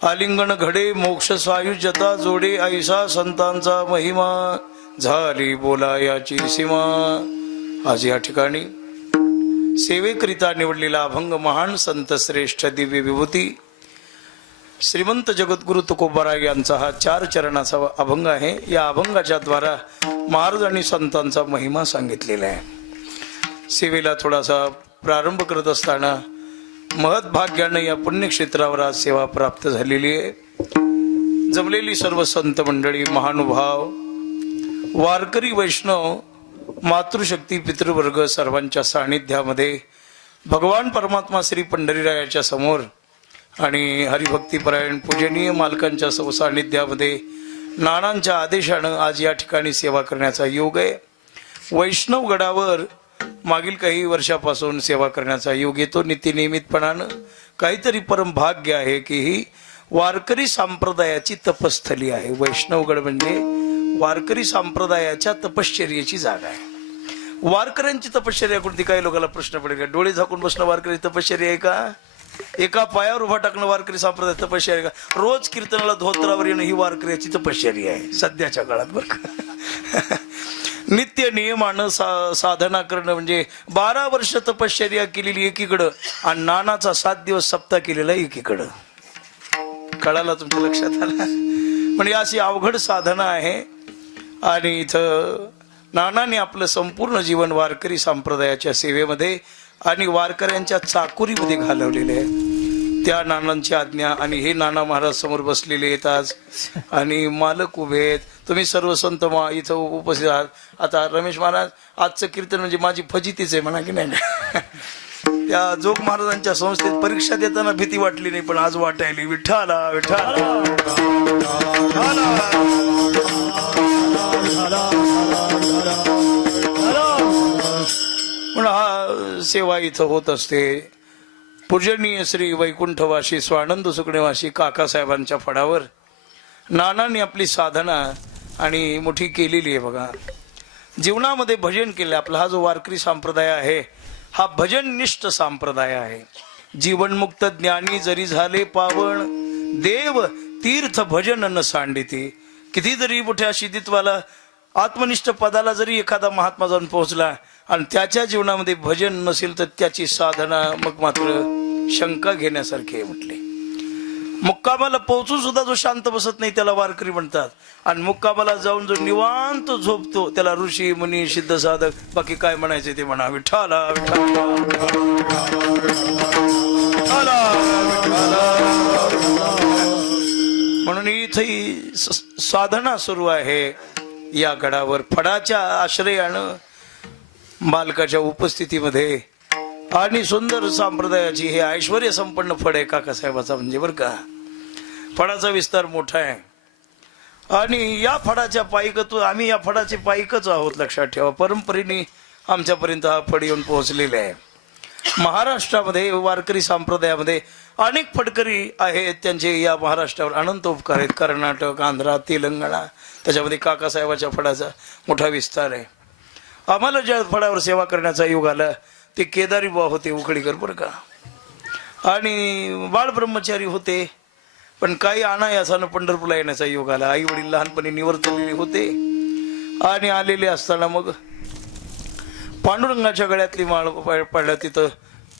आलिंगन घडे मोक्ष सायुज्यता जोडे ऐसा संतांचा महिमा झाली बोला याची सीमा। आज या ठिकाणी सेवेकरिता निवडलेला अभंग महान संत श्रेष्ठ दिव्य विभूती श्रीमंत जगद्गुरु तुकोबाराय यांचा हा 4 चरणाचा अभंग आहे। या अभंगाच्या द्वारा महाराज आणि संतांचा महिमा सांगितलेला आहे। सेवेला थोडासा प्रारंभ करत असताना महत् भाग्याने या पुण्यक्षेत्रावर आज सेवा प्राप्त झालेली आहे। जमलेली सर्व संत मंडळी, महानुभाव, वारकरी, वैष्णव, मातृशक्ती, पितृवर्ग सर्वांच्या सानिध्यामध्ये भगवान परमात्मा श्री पंढरीरायाच्या समोर आणि हरिभक्तीपरायण पूजनीय मालकांच्या सानिध्यामध्ये नानांच्या आदेशानं आज या ठिकाणी सेवा करण्याचा योग आहे। वैष्णव गडावर मागील काही वर्षापासून सेवा करण्याचा योग येतो नित्यनियमितपणानं। काहीतरी परम भाग्य आहे की ही वारकरी संप्रदायाची तपस्थली आहे। वैष्णवगड म्हणजे वारकरी संप्रदायाच्या तपश्चर्येची जागा आहे। वारकऱ्यांची तपश्चर्या कोणती? काही लोकांना प्रश्न पडेल का, डोळे झाकून बसणं वारकरी तपश्चर्या आहे का? एका पायावर उभा टाकणं वारकरी संप्रदाय तपश्चर्या का? रोज कीर्तनाला धोत्रावर येणं ही वारकऱ्याची तपश्चर्या आहे सध्याच्या काळात बरं का। नित्य नियमानं साधना करणं म्हणजे 12 वर्ष तपश्चर्या केलेली एकीकडं आणि नानाचा 7 दिवस सप्ताह केलेला एकीकडं। कळाला तुमच्या लक्षात आला? म्हणजे अशी अवघड साधना आहे आणि इथं नानाने आपलं संपूर्ण जीवन वारकरी संप्रदायाच्या सेवेमध्ये आणि वारकऱ्यांच्या चाकुरीमध्ये घालवलेले आहे। त्या नानांची आज्ञा आणि हे नाना महाराज समोर बसलेले आहेत आज आणि मालक उभे आहेत। तुम्ही सर्व संत इथं उपस्थित आहात। आता रमेश महाराज आजचं कीर्तन म्हणजे माझी फजितीच आहे म्हणा की नाही? त्या जोग महाराजांच्या संस्थेत परीक्षा देताना भीती वाटली नाही, पण आज वाटायली विठ्ठला विठ्ठला। पण हा सेवा इथं होत असते। पूजनीय श्री वैकुंठवासी स्वानंद सुकणेवासी काकासाहेबांच्या फडावर नानांनी आपली साधना आणि मोठी केलेली आहे बघा। जीवनामध्ये भजन केले। आपला हा जो वारकरी संप्रदाय आहे हा भजननिष्ठ संप्रदाय आहे। जीवनमुक्त ज्ञानी जरी झाले पावण देव तीर्थ भजन न सांडिते। किती जरी मोठ्या सिद्धीत्वाला आत्मनिष्ठ पदाला जरी एखादा महात्मा जाऊन पोहोचला आणि त्याच्या जीवनामध्ये भजन नसेल तर त्याची साधना मग मात्र शंका घेण्यासारखी आहे म्हटले। मुक्कामाला पोहोचून सुद्धा जो शांत बसत नाही त्याला वारकरी म्हणतात आणि मुक्कामाला जाऊन जो निवांत झोपतो त्याला ऋषी मुनी सिद्ध साधक, बाकी काय म्हणायचे ते म्हणा। विठ्ठला म्हणून इथे साधना सुरू आहे या गडावर फडाच्या आश्रयानं मालकाच्या उपस्थितीमध्ये आणि सुंदर संप्रदायाची हे ऐश्वर्य संपन्न फड आहे काकासाहेबाचा म्हणजे बरं का। फडाचा विस्तार मोठा आहे आणि या फडाच्या पायिकत्व आम्ही या फडाचे पायिकच आहोत लक्षात ठेवा। परंपरेने आमच्यापर्यंत हा फड येऊन पोहोचलेला आहे। महाराष्ट्रामध्ये वारकरी संप्रदायामध्ये अनेक फडकरी आहेत, त्यांचे या महाराष्ट्रावर अनंत उपकार आहेत। कर्नाटक, आंध्रा, तेलंगणा, त्याच्यामध्ये काकासाहेबाच्या फडाचा मोठा विस्तार आहे। आम्हाला ज्या फडावर सेवा करण्याचा योग आला ते केदारी बुवा होते उखळीकर बरं का, आणि बाळ ब्रह्मचारी होते, पण काही अनायासानं पंढरपूरला येण्याचा योग आला। आई वडील लहानपणी निवर्तलेले होते आणि आलेले असताना मग पांडुरंगाच्या गळ्यातली माळ पडल्या तिथं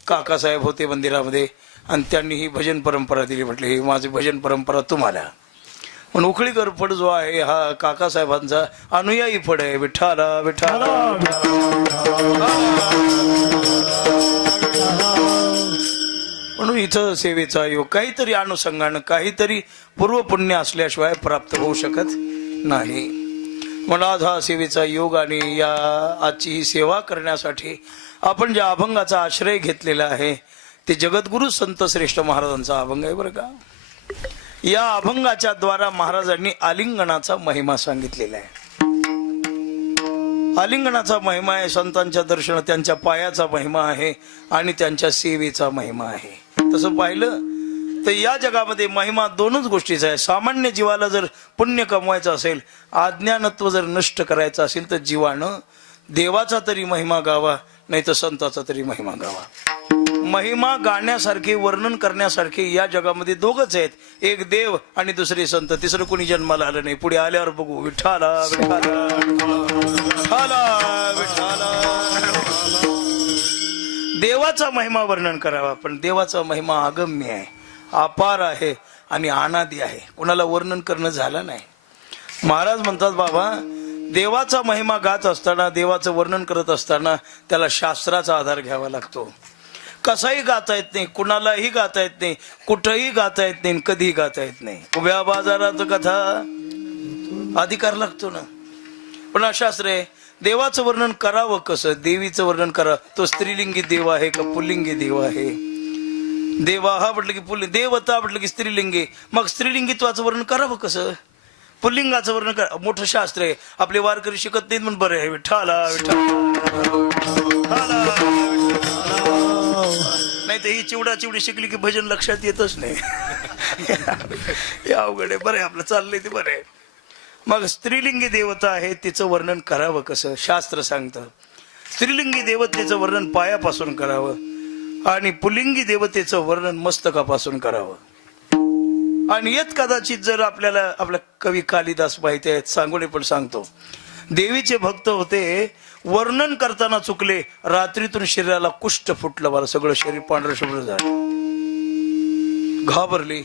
काकासाहेब होते मंदिरामध्ये आणि त्यांनी ही भजन परंपरा दिली। म्हटले ही माझी भजन परंपरा तुम्हाला। पण उखळीकर फड जो आहे हा काकासाहेबांचा अनुयायी फड आहे। विठ्ठला विठ्ठला म्हणून इथं सेवेचा योग काहीतरी अनुषंगानं काहीतरी पूर्वपुण्य असल्याशिवाय प्राप्त होऊ शकत नाही। म्हणून आज हा सेवेचा योग आणि या आजची ही सेवा करण्यासाठी आपण ज्या अभंगाचा आश्रय घेतलेला आहे ते जगद्गुरु संत श्रेष्ठ महाराजांचा अभंग आहे बरं का। या अभंगाच्या द्वारा महाराजांनी आलिंगनाचा महिमा सांगितलेला आहे। आलिंगनाचा महिमा आहे, संतांच्या दर्शन त्यांच्या पायाचा महिमा आहे आणि त्यांच्या सेवेचा महिमा आहे। तसं पाहिलं तर या जगामध्ये महिमा दोनच गोष्टीचा आहे। सामान्य जीवाला जर पुण्य कमवायचं असेल, अज्ञानत्व जर नष्ट करायचं असेल तर जीवानं देवाचा तरी महिमा गावा, नाही तर संताचा तरी महिमा गावा। महिमा गाण्यासारखे वर्णन करण्यासारखे या जगामध्ये दोघच आहेत, एक देव आणि दुसरे संत. तिसरं कोणी जन्माला आलं नाही. पुढे आल्यावर बघू. विठ्ठला विठ्ठला विठ्ठला. देवाचा महिमा वर्णन करावा, पण देवाचा महिमा अगम्य आहे, अपार आहे आणि अनादी आहे. कोणाला वर्णन करणं झालं नाही. महाराज म्हणतात, बाबा देवाचा महिमा गात असताना, देवाचं वर्णन करत असताना त्याला शास्त्राचा आधार घ्यावा लागतो. कसाही गाता येत नाही, कुणालाही गाता येत नाही, कुठंही गाता येत नाही, कधीही गाता येत नाही. उभ्या बाजारात कथा अधिकार लागतो ना. पण शास्त्र आहे, देवाचं वर्णन करावं कसं, देवीचं वर्णन करावं. तो स्त्रीलिंगी देव आहे का पुल्लिंगी देव आहे? देवा हा म्हटलं की पुल्लिंग, देवता म्हटलं की स्त्रीलिंगी. मग स्त्रीलिंगित्वाचं वर्णन करावं कसं, पुल्लिंगाचं वर्णन करा. मोठं शास्त्र आहे. आपले वारकरी शिकत नाहीत म्हणून बरं आहे. विठ्ठला विठ्ठला. नाही तर ही चिवडा चिवडी शिकली की भजन लक्षात येतच नाही. हे अवघड आहे. बरं आहे, आपलं चाललंय ते बरं आहे. मग स्त्रीलिंगी देवता आहे, तिचं वर्णन करावं कसं, शास्त्र सांगतं. स्त्रीलिंगी देवतेचं वर्णन पायापासून करावं आणि पुल्लिंगी देवतेचं वर्णन मस्तकापासून करावं. आणि येत कदाचित जर आपल्याला आपला कवी कालिदास माहिती आहेत, सांगून पण सांगतो. देवीचे भक्त होते, वर्णन करताना चुकले, रात्रीतून शरीराला कुष्ठ फुटलं, बरं सगळं शरीर पांढरं शुभ्र झालं. घाबरली,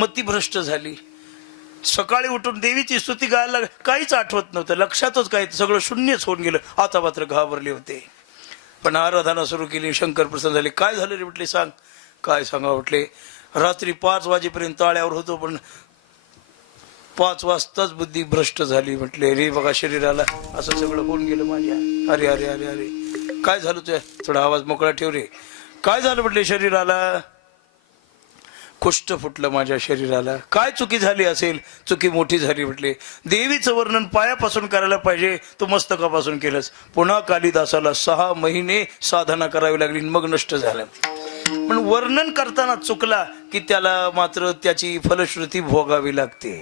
मतिभ्रष्ट झाली. सकाळी उठून देवीची स्तुती गायला काहीच आठवत नव्हतं, लक्षातच काही, सगळं शून्यच होऊन गेलं. आता मात्र घाबरले होते. पण आराधना सुरू केली. शंकर प्रसन्न झाले. काय झालं रे म्हटले, सांग. काय सांगा म्हटले, रात्री 5 वाजेपर्यंत ताळ्यावर होतो, पण 5 वाजताच बुद्धी भ्रष्ट झाली. म्हटले रे बघा, शरीराला असं सगळं होऊन गेलं माझ्या. अरे अरे अरे अरे काय झालं तुझ्या, थोडा आवाज मोकळा ठेव रे. काय झालं म्हटले, शरीराला कुष्ठ फुटलं माझ्या शरीराला. काय चुकी झाली असेल, चुकी मोठी झाली म्हटले. देवीचं वर्णन पायापासून करायला पाहिजे, तो मस्तकापासून केलंच. पुन्हा कालिदासाला 6 महिने साधना करावी लागली, मग नष्ट झालं. पण वर्णन करताना चुकला की त्याला मात्र त्याची फलश्रुती भोगावी लागते.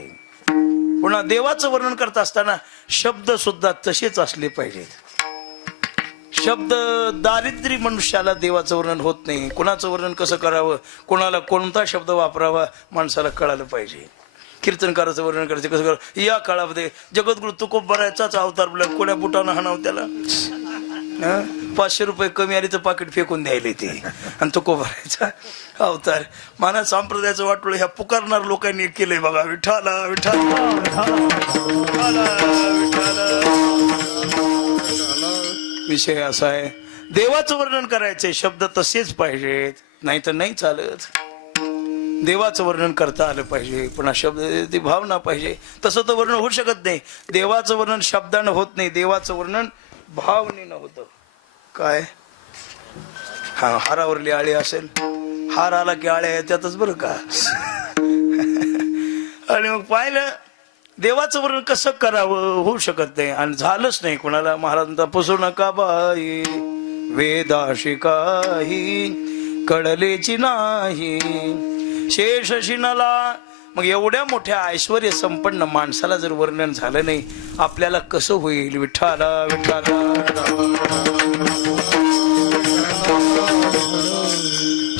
पुन्हा देवाचं वर्णन करत असताना शब्द सुद्धा तसेच असले पाहिजेत. शब्द दारिद्र्य मनुष्याला देवाचं वर्णन होत नाही. कोणाचं वर्णन कसं करावं, कोणाला कोणता शब्द वापरावा, माणसाला कळालं पाहिजे. कीर्तनकाराचं वर्णन करायचं कसं करावं. या काळामध्ये जगद्गुरु तुकोबारायाचाच अवतार बोला, कोण्या बुटानं हाणावं त्याला. 500 रुपये कमी आले तर पाकिट फेकून द्यायला ते. आणि तुकोबारायाचा अवतार माना संप्रदायाचं वाटोळ ह्या पुकारणार लोकांनी केलंय बघा. विठ्ठला विठ्ठला. विषय असा आहे, देवाचं वर्णन करायचंय, शब्द तसेच पाहिजेत, नाही तर नाही चालत. देवाचं वर्णन करता आलं पाहिजे, पुन्हा शब्द ती भावना पाहिजे. तसं तर वर्णन होऊ शकत नाही. देवाचं वर्णन शब्दानं होत नाही, देवाचं वर्णन भावनेनं होतं. काय हा हारावरली आळी असेल, हार आला की आळ्या येतातच बरं का. आणि मग पाहिलं देवाचं वर्णन कसं करावं, होऊ शकत नाही आणि झालंच नाही. कोणाला महाराज म्हणतात, पुसू नका बाई वेदाशी काही कळलेची नाही शेष शिनाला. मग एवढ्या मोठ्या ऐश्वर्य संपन्न माणसाला जर वर्णन झालं नाही, आपल्याला कसं होईल. विठ्ठला विठ्ठला.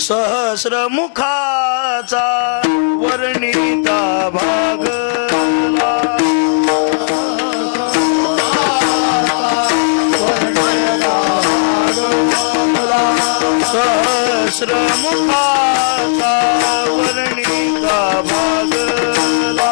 सहस्र मुखाचा वर्णिता भाग सहस्र मुखाचा वर्णिता भागला.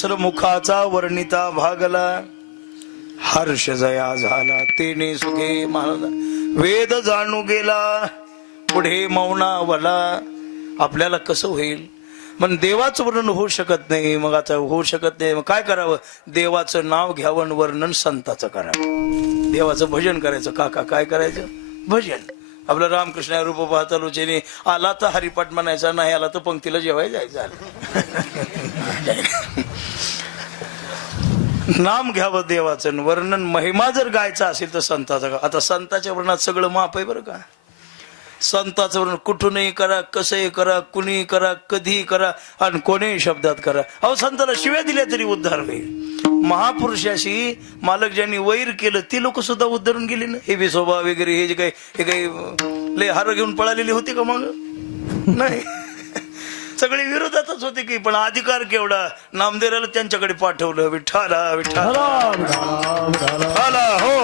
सहस्र मुखाचा वर्णिता भागला, हर्ष जया झाला तेने सुखे महाराज, वेद जाणू गेला पुढे मौनावला. आपल्याला कसं होईल? पण देवाचं वर्णन होऊ शकत नाही. मग आता होऊ शकत नाही, मग काय करावं? देवाचं नाव घ्यावं, वर्णन संताचं करावं. देवाचं भजन करायचं. काका काय करायचं? भजन. आपलं रामकृष्ण रूप पाहता लोचेने, आला तर हरिपाठ म्हणायचा, नाही आला तर पंक्तीला जेवायला जायचं. नाम घ्यावं देवाचं, वर्णन महिमा जर गायचा असेल तर संताचा. आता संताच्या वर्णात सगळं माप आहे बरं का. संताचं वर्णन कुठूनही करा, कसंही करा, कुणीही करा, कधीही करा आणि कोणीही शब्दात करा. अहो संताला शिव्या दिल्या तरी उद्धार होईल. महापुरुषाशी मालक ज्यांनी वैर केलं ती लोक सुद्धा उद्धरून गेली ना. हे विसोबा वगैरे हे काही लय हार घेऊन पळालेली होती का? मग नाही, सगळे विरोधातच होते की. पण अधिकार केवढा, नामदेवाला त्यांच्याकडे पाठवलं. विठ्ठला विठ्ठला हो.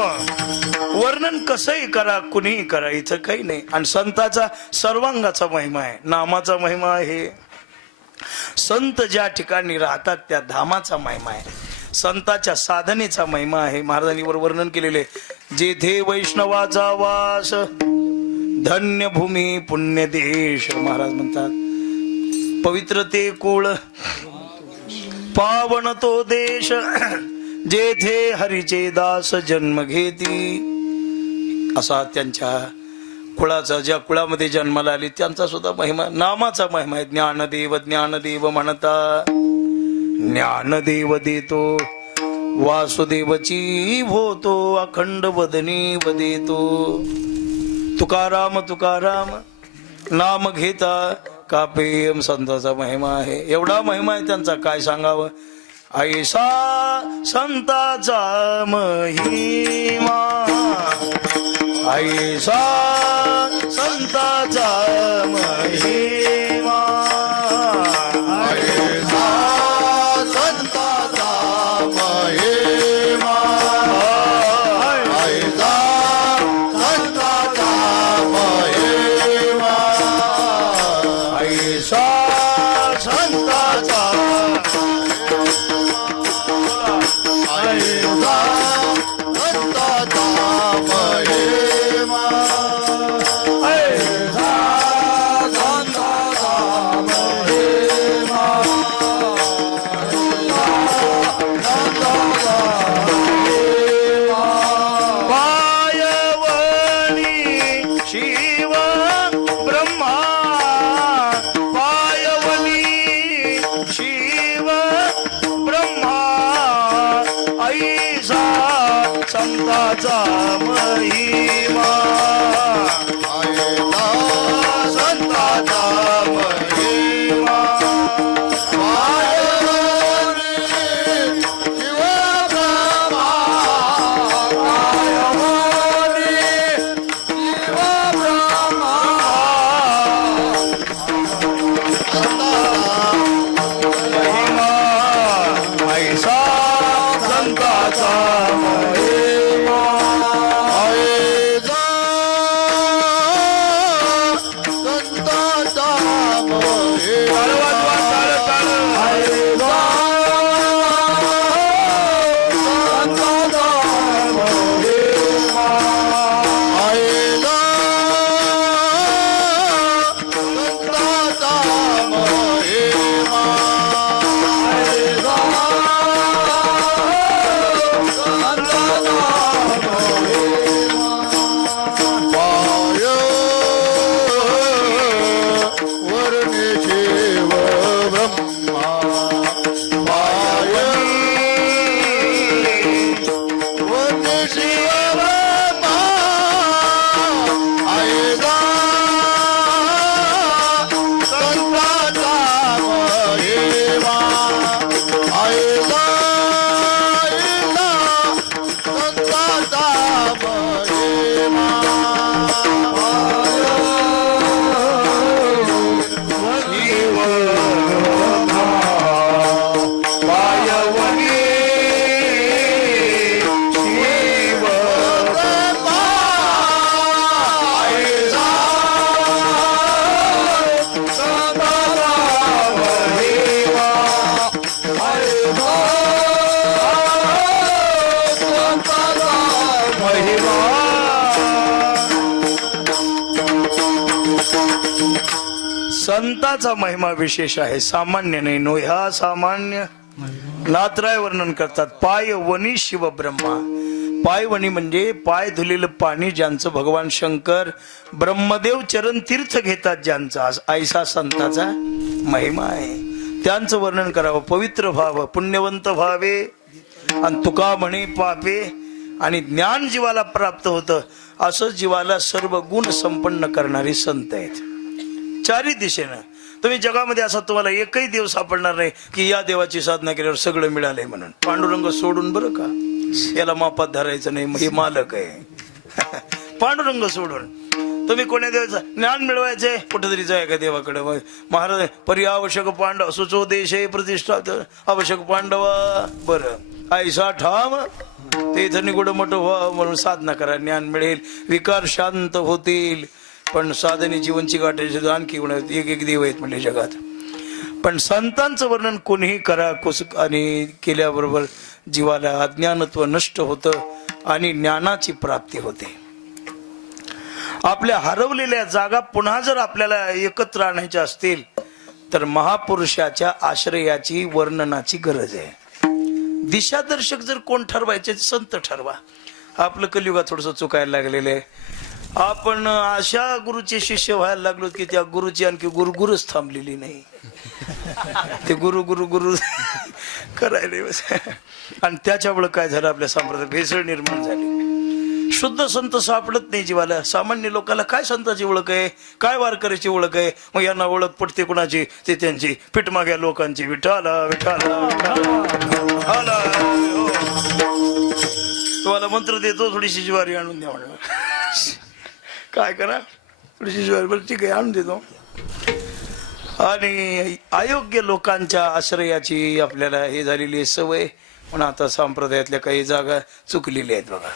वर्णन कसंही करा, कुणीही करा, इथं काही नाही. आणि संताचा सर्वांगाचा महिमा आहे, नामाचा महिमा आहे. संत ज्या ठिकाणी राहतात त्या धामाचा महिमा आहे, संताच्या साधनेचा महिमा आहे. महाराजांनी वर वर्णन केलेले, जेथे वैष्णवाचा वास धन्य भूमी पुण्य देश. महाराज म्हणतात पवित्र ते कुळ पावन तो देश, जेथे हरीचे दास जन्म घेती. असा त्यांच्या कुळाचा, ज्या कुळामध्ये जन्माला आली त्यांचा सुद्धा महिमा, नामाचा महिमा आहे. ज्ञानदेव ज्ञानदेव म्हणता, ज्ञानदेव देतो वासुदेवची भोतो, अखंड वदनी वदेतो. तुकाराम तुकाराम नाम घेता कापेम. संताचा महिमा आहे, एवढा महिमा आहे त्यांचा, काय सांगावं. ऐसा संताचा महिमा, ऐसा संताचा महिमा, ऐसा संताचा महिमा, ऐसा संताचा महिमा, ऐसा संताचा महिमा. संताचा महिमा विशेष आहे, सामान्य नाही. नो ह्या सामान्य नात्राय वर्णन करतात. पाय वनी शिव ब्रह्मा. पायवणी म्हणजे पाय धुलेलं पाणी ज्यांचं भगवान शंकर ब्रह्मदेव चरण तीर्थ घेतात ज्यांचा, ऐसा संताचा महिमा आहे. त्यांचं वर्णन करावं. पवित्र व्हावं, पुण्यवंत व्हावे, आणि तुका म्हणे पापे, आणि ज्ञान जीवाला प्राप्त होतं. असं जीवाला सर्व गुण संपन्न करणारे संत आहेत. चारी दिशेनं तुम्ही जगामध्ये असा तुम्हाला एकही देव सापडणार नाही की या देवाची साधना केल्यावर सगळं मिळालंय म्हणून. पांडुरंग सोडून, बरं का, याला मापात धरायचं नाही, हे मालक आहे. पांडुरंग सोडून तुम्ही कोण्या देवाचं ज्ञान मिळवायचंय, कुठेतरी जाय का देवाकडे. महाराज परी आवश्यक पांडव सुचो देश प्रतिष्ठा आवश्यक पांडवा. बरं ऐसा ठाम ते इथं निगुड मोठं व्हा म्हणून साधना करा, ज्ञान मिळेल, विकार शांत होतील. पण साधने जीवनची गाठायची आणखी एक एक देव आहेत म्हणजे जगात. पण संतांचं वर्णन कोणीही करा, आणि केल्याबरोबर जीवाला अज्ञानत्व नष्ट होतं आणि ज्ञानाची प्राप्ती होते. आपल्या हरवलेल्या जागा पुन्हा जर आपल्याला एकत्र आणायच्या असतील तर महापुरुषाच्या आश्रयाची, वर्णनाची गरज आहे. दिशादर्शक जर कोण ठरवायचे, संत ठरवा. आपलं कलियुगात थोडस चुकायला लागलेलं आहे. आपण अशा गुरुचे शिष्य व्हायला लागलो की त्या गुरुची आणखी गुरुच थांबलेली नाही. ते गुरु गुरु गुरु करायला, आणि त्याच्यामुळे काय झालं, आपल्या संप्रदायात भेसळ निर्माण झाली. शुद्ध संत सापडत नाही जीवाला. सामान्य लोकांना काय संताची ओळख आहे, काय वारकऱ्याची ओळख आहे. मग यांना ओळख पडते कुणाची, ते त्यांची पिठमाग्या लोकांची. विठाला विठाला विठाला. तुम्हाला मंत्र देतो, थोडीशी ज्वारी आणून द्या म्हणून. काय करा, थोडीशी ज्वारी, बरं ठीक आहे आणून देतो. आणि अयोग्य लोकांच्या आश्रयाची आपल्याला हे झालेली सवय. पण आता संप्रदायातल्या काही जागा चुकलेल्या आहेत बघा.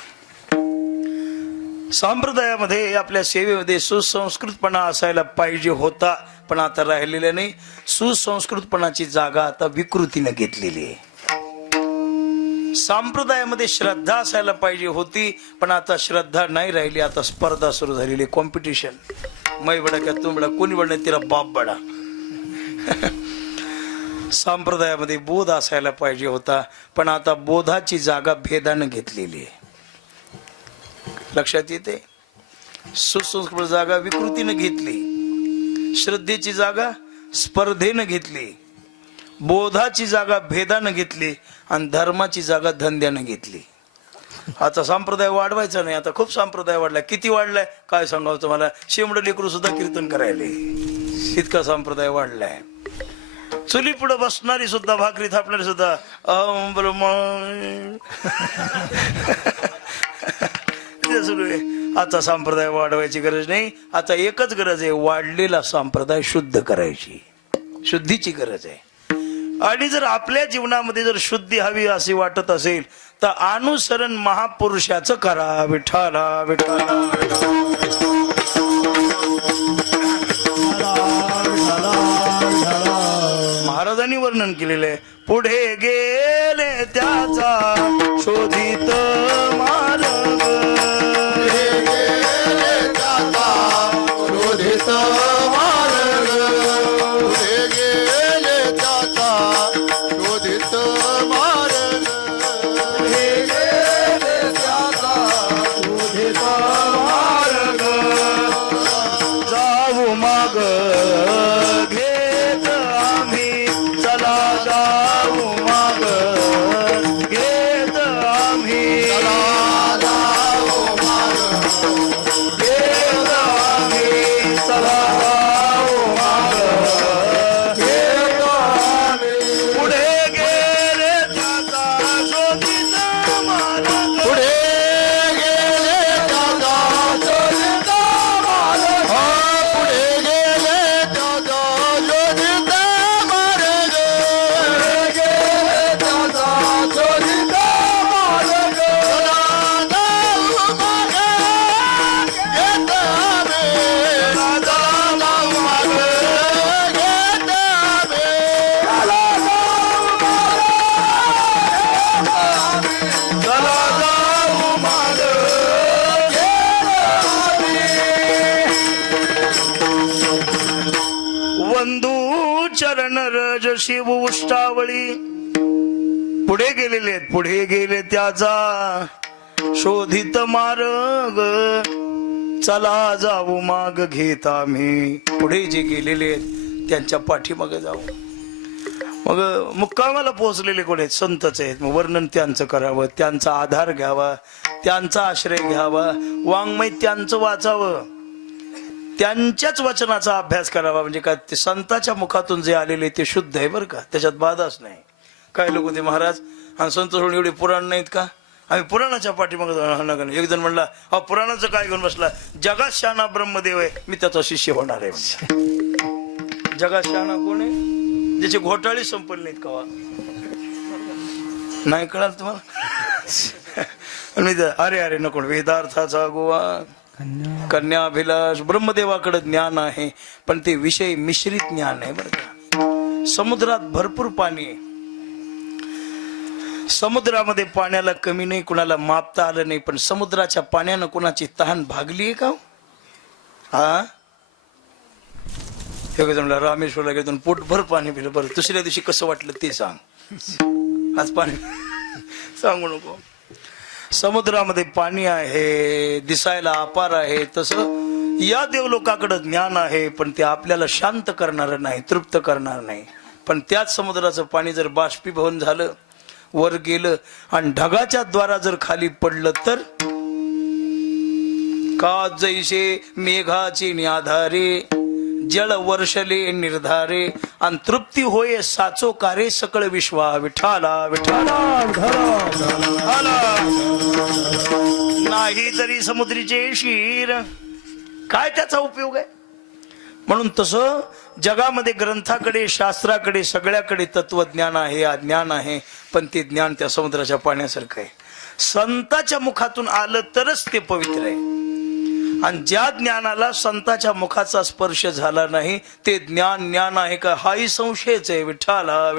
संप्रदायामध्ये आपल्या सेवेमध्ये सुसंस्कृतपणा असायला पाहिजे होता, पण आता राहिलेला नाही. सुसंस्कृतपणाची जागा आता विकृतीने घेतलेली आहे. संप्रदायामध्ये श्रद्धा असायला पाहिजे होती, पण आता श्रद्धा नाही राहिली. आता स्पर्धा सुरू झालेली, कॉम्पिटिशन. मै बडा क्या तुम बडा, कोणी बडा तिला बाप बडा. संप्रदायामध्ये बोध असायला पाहिजे होता, पण आता बोधाची जागा भेदानं घेतलेली आहे. लक्षात येते. सुसंस्कृत जागा विकृतीनं घेतली, श्रद्धेची जागा स्पर्धेनं घेतली, बोधाची जागा भेदानं घेतली, आणि धर्माची जागा धंद्यानं घेतली. आता संप्रदाय वाढवायचा नाही. आता खूप संप्रदाय वाढलाय. किती वाढलाय काय सांगावं तुम्हाला. शेमड लेकरू सुद्धा कीर्तन करायले, इतका संप्रदाय वाढलाय. चुली पुढे बसणारी सुद्धा, भाकरी थापणारी सुद्धा सुरू आहे. आता संप्रदाय वाढवायची गरज नाही. आता एकच गरज आहे, वाढलेला संप्रदाय शुद्ध करायची, शुद्धीची गरज आहे. आणि जर आपल्या जीवनामध्ये जर शुद्धी हवी अशी वाटत असेल तर अनुसरण महापुरुषाचं करा. विठाला विठाला. महाराजांनी वर्णन केलेलं आहे. पुढे गेले त्याचा शोधित मार्ग, चरण रज शिव उष्टावळी. पुढे गेले त्याचा शोधित मार्ग. चला जाऊ माग घेता मी. पुढे जे गेलेले आहेत त्यांच्या पाठीमागे जाऊ. मग मुक्कामाला पोहोचलेले कोण आहेत? संतच आहेत. मग वर्णन त्यांचं करावं, त्यांचा आधार घ्यावा, त्यांचा आश्रय घ्यावा, वाङ्मय त्यांचं वाचावं, त्यांच्याच वचनाचा अभ्यास करावा. म्हणजे काय, ते संतांच्या मुखातून जे आलेले ते शुद्ध आहे बरं का, त्याच्यात बाधाच नाही. काय लोक होते महाराज आणि संत सोडून एवढे पुराण नाहीत का, आम्ही पुराणाच्या पाठीमागे. एक जण म्हणला, हा पुराणाचं काय घेऊन बसला, जगात शहाणा ब्रह्मदेव आहे, मी त्याचा शिष्य होणार आहे. म्हणजे जगात शहाणा कोण आहे? ज्याचे घोटाळे संपले नाहीत कवा. नाही कळाल तुम्हाला? अरे नको. वेदार्थाचा गोवा कन्याभिलाष. ब्रह्मदेवाकडे ज्ञान आहे पण ते विषय मिश्रित ज्ञान आहे बरं का. समुद्रात भरपूर पाणी आहे. समुद्रामध्ये पाण्याला कमी नाही, कुणाला मापता आलं नाही. पण समुद्राच्या पाण्यानं कुणाची तहान भागली आहे का? हा, रामेश्वरला गेलो पोटभर पाणी पिलं. बरं, दुसऱ्या दिवशी कसं वाटलं ते सांग. आज पाणी सांगू नको. समुद्रामध्ये पाणी आहे, दिसायला अपार आहे. तसं या देवलोकाकडे ज्ञान आहे पण ते आपल्याला शांत करणार नाही, तृप्त करणार नाही. पण त्याच समुद्राचं पाणी जर बाष्पीभवन झालं, वर गेलं आणि ढगाच्या द्वारा जर खाली पडलं तर का जैसे मेघाची निआधारे जळ वर्षले निर्धारे आणि तृप्ती होय साचो कारे सकळ विश्वा. विठाला विठाला नाही तरी समुद्रीचे शीर, काय त्याचा उपयोग आहे? म्हणून तसं जगामध्ये ग्रंथाकडे, शास्त्राकडे, सगळ्याकडे तत्वज्ञान आहे, अज्ञान आहे. पण ते ज्ञान त्या समुद्राच्या पाण्यासारखं आहे. संतांच्या मुखातून आलं तरच ते पवित्र आहे. आणि ज्या ज्ञानाला संतांच्या मुखाचा स्पर्श झाला नाही ते ज्ञान ज्ञान आहे का, हाही संशयच आहे. विठ्ठला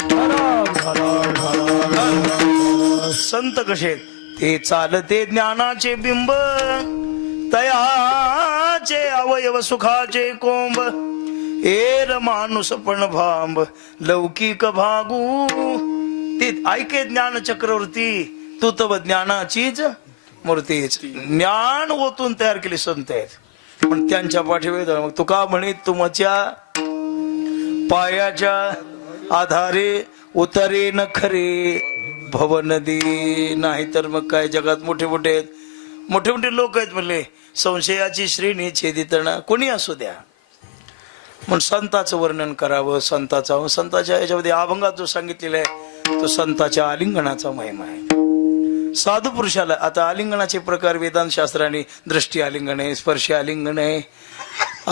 संत कसे ते चालते ज्ञानाचे बिंब, तयाचे अवयव सुखाचे कोंब. एर माणूस पण भांब लौकिक भागू. ते ऐके ज्ञान चक्रवर्ती, तू तव ज्ञानाचीच मूर्तीच. ज्ञान ओतून तयार केले संत आहेत पण त्यांच्या पाठीवर. मग तुका म्हणे तुमच्या पायाच्या आधारे उतरे न खरे भव नदी. नाही तर मग काय, जगात मोठे मोठे लोक आहेत म्हणले, संशयाची श्रेणी छेदितणा कोणी असू द्या. म्हणून संतांचं वर्णन करावं. संताच्या याच्यामध्ये अभंगात जो सांगितलेला आहे तो संताच्या आलिंगनाचा महिमा आहे. साधू पुरुषाला आता आलिंगनाचे प्रकार वेदांत शास्त्राने दृष्टी आलिंगन आहे, स्पर्श आलिंगन आहे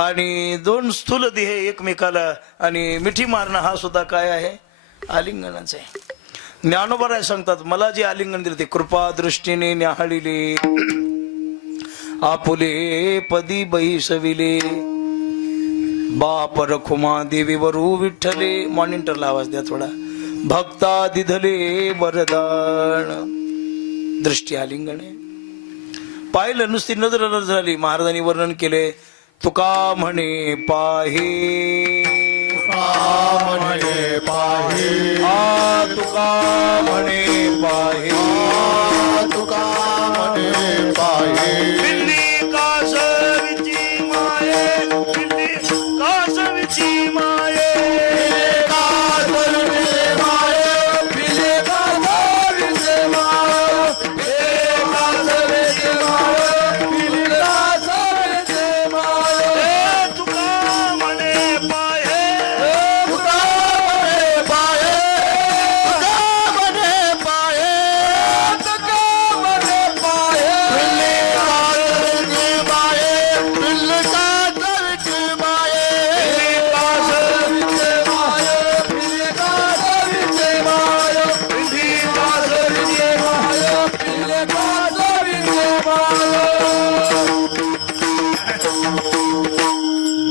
आणि दोन स्थूल देह एकमेकाला आणि मिठी मारणं हा सुद्धा काय आहे, आलिंगनाच आहे. ज्ञानोबा सांगतात, मला जे आलिंगन दिले ते कृपा दृष्टीने न्याहाळिले, आपुले पदी बैसविले, बाप रखुमा देवी वरू विठ्ठले. मॉनिटरला आवाज द्या थोडा. भक्ता दिधले वरदान. दृष्टी आलिंगण आहे. पाहिलं नुसती नजर झाली. महाराजांनी वर्णन केले, तुका म्हणे पाहे, तुका म्हणे पाहे, तुका म्हणे पाहे. पिल्ली कासवीची माये, पिल्ली कासवीची माये,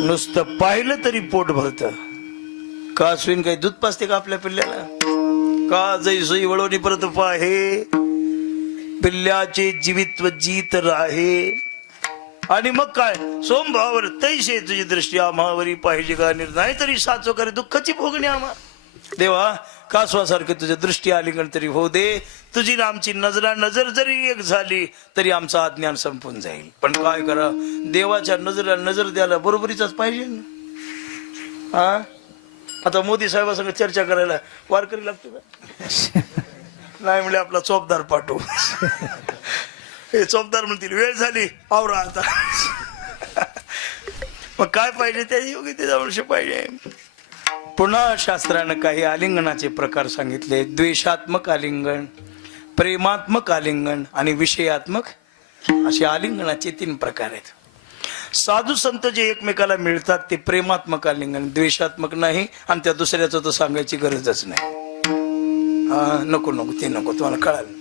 नुसतं पाहिलं तरी पोट भरत. का सुईन काही दूध पाजते का आपल्या पिल्ल्याला? का जैसई वळवणी परत पाहे, पिल्ल्याचे जीवित्व जीत राहे. आणि मग काय सोमभावर तैसे तुझी दृष्टी आम्हावरी पाहिजे का नाही तरी साचो करे दुःखाची भोगणी आम्हा. देवा कासवासारखी तुझी दृष्टी आलिंगन तरी होऊ दे. तुझी ना आमची नजर जरी एक झाली तरी आमचं अज्ञान संपून जाईल. पण काय करा देवाच्या नजरेला नजर द्यायला बरोबरीचाच पाहिजे ना. हा आता मोदी साहेबांसंग चर्चा करायला वारकरी लागतो का? नाही म्हणजे आपला चोपदार पाठवू. हे चोपदार म्हणतील वेळ झाली आवरा आता. मग काय पाहिजे त्या योगी त्याच्या पाहिजे. पुन्हा शास्त्रानं काही आलिंगनाचे प्रकार सांगितले. द्वेषात्मक आलिंगन, प्रेमात्मक आलिंगन आणि विषयात्मक असे आलिंगनाचे 3 प्रकार आहेत. साधू संत जे एकमेकाला मिळतात ते प्रेमात्मक आलिंगन, द्वेषात्मक नाही. आणि त्या दुसऱ्याचं तर सांगायची गरजच नाही. हा नको ते नको, तुम्हाला कळालं.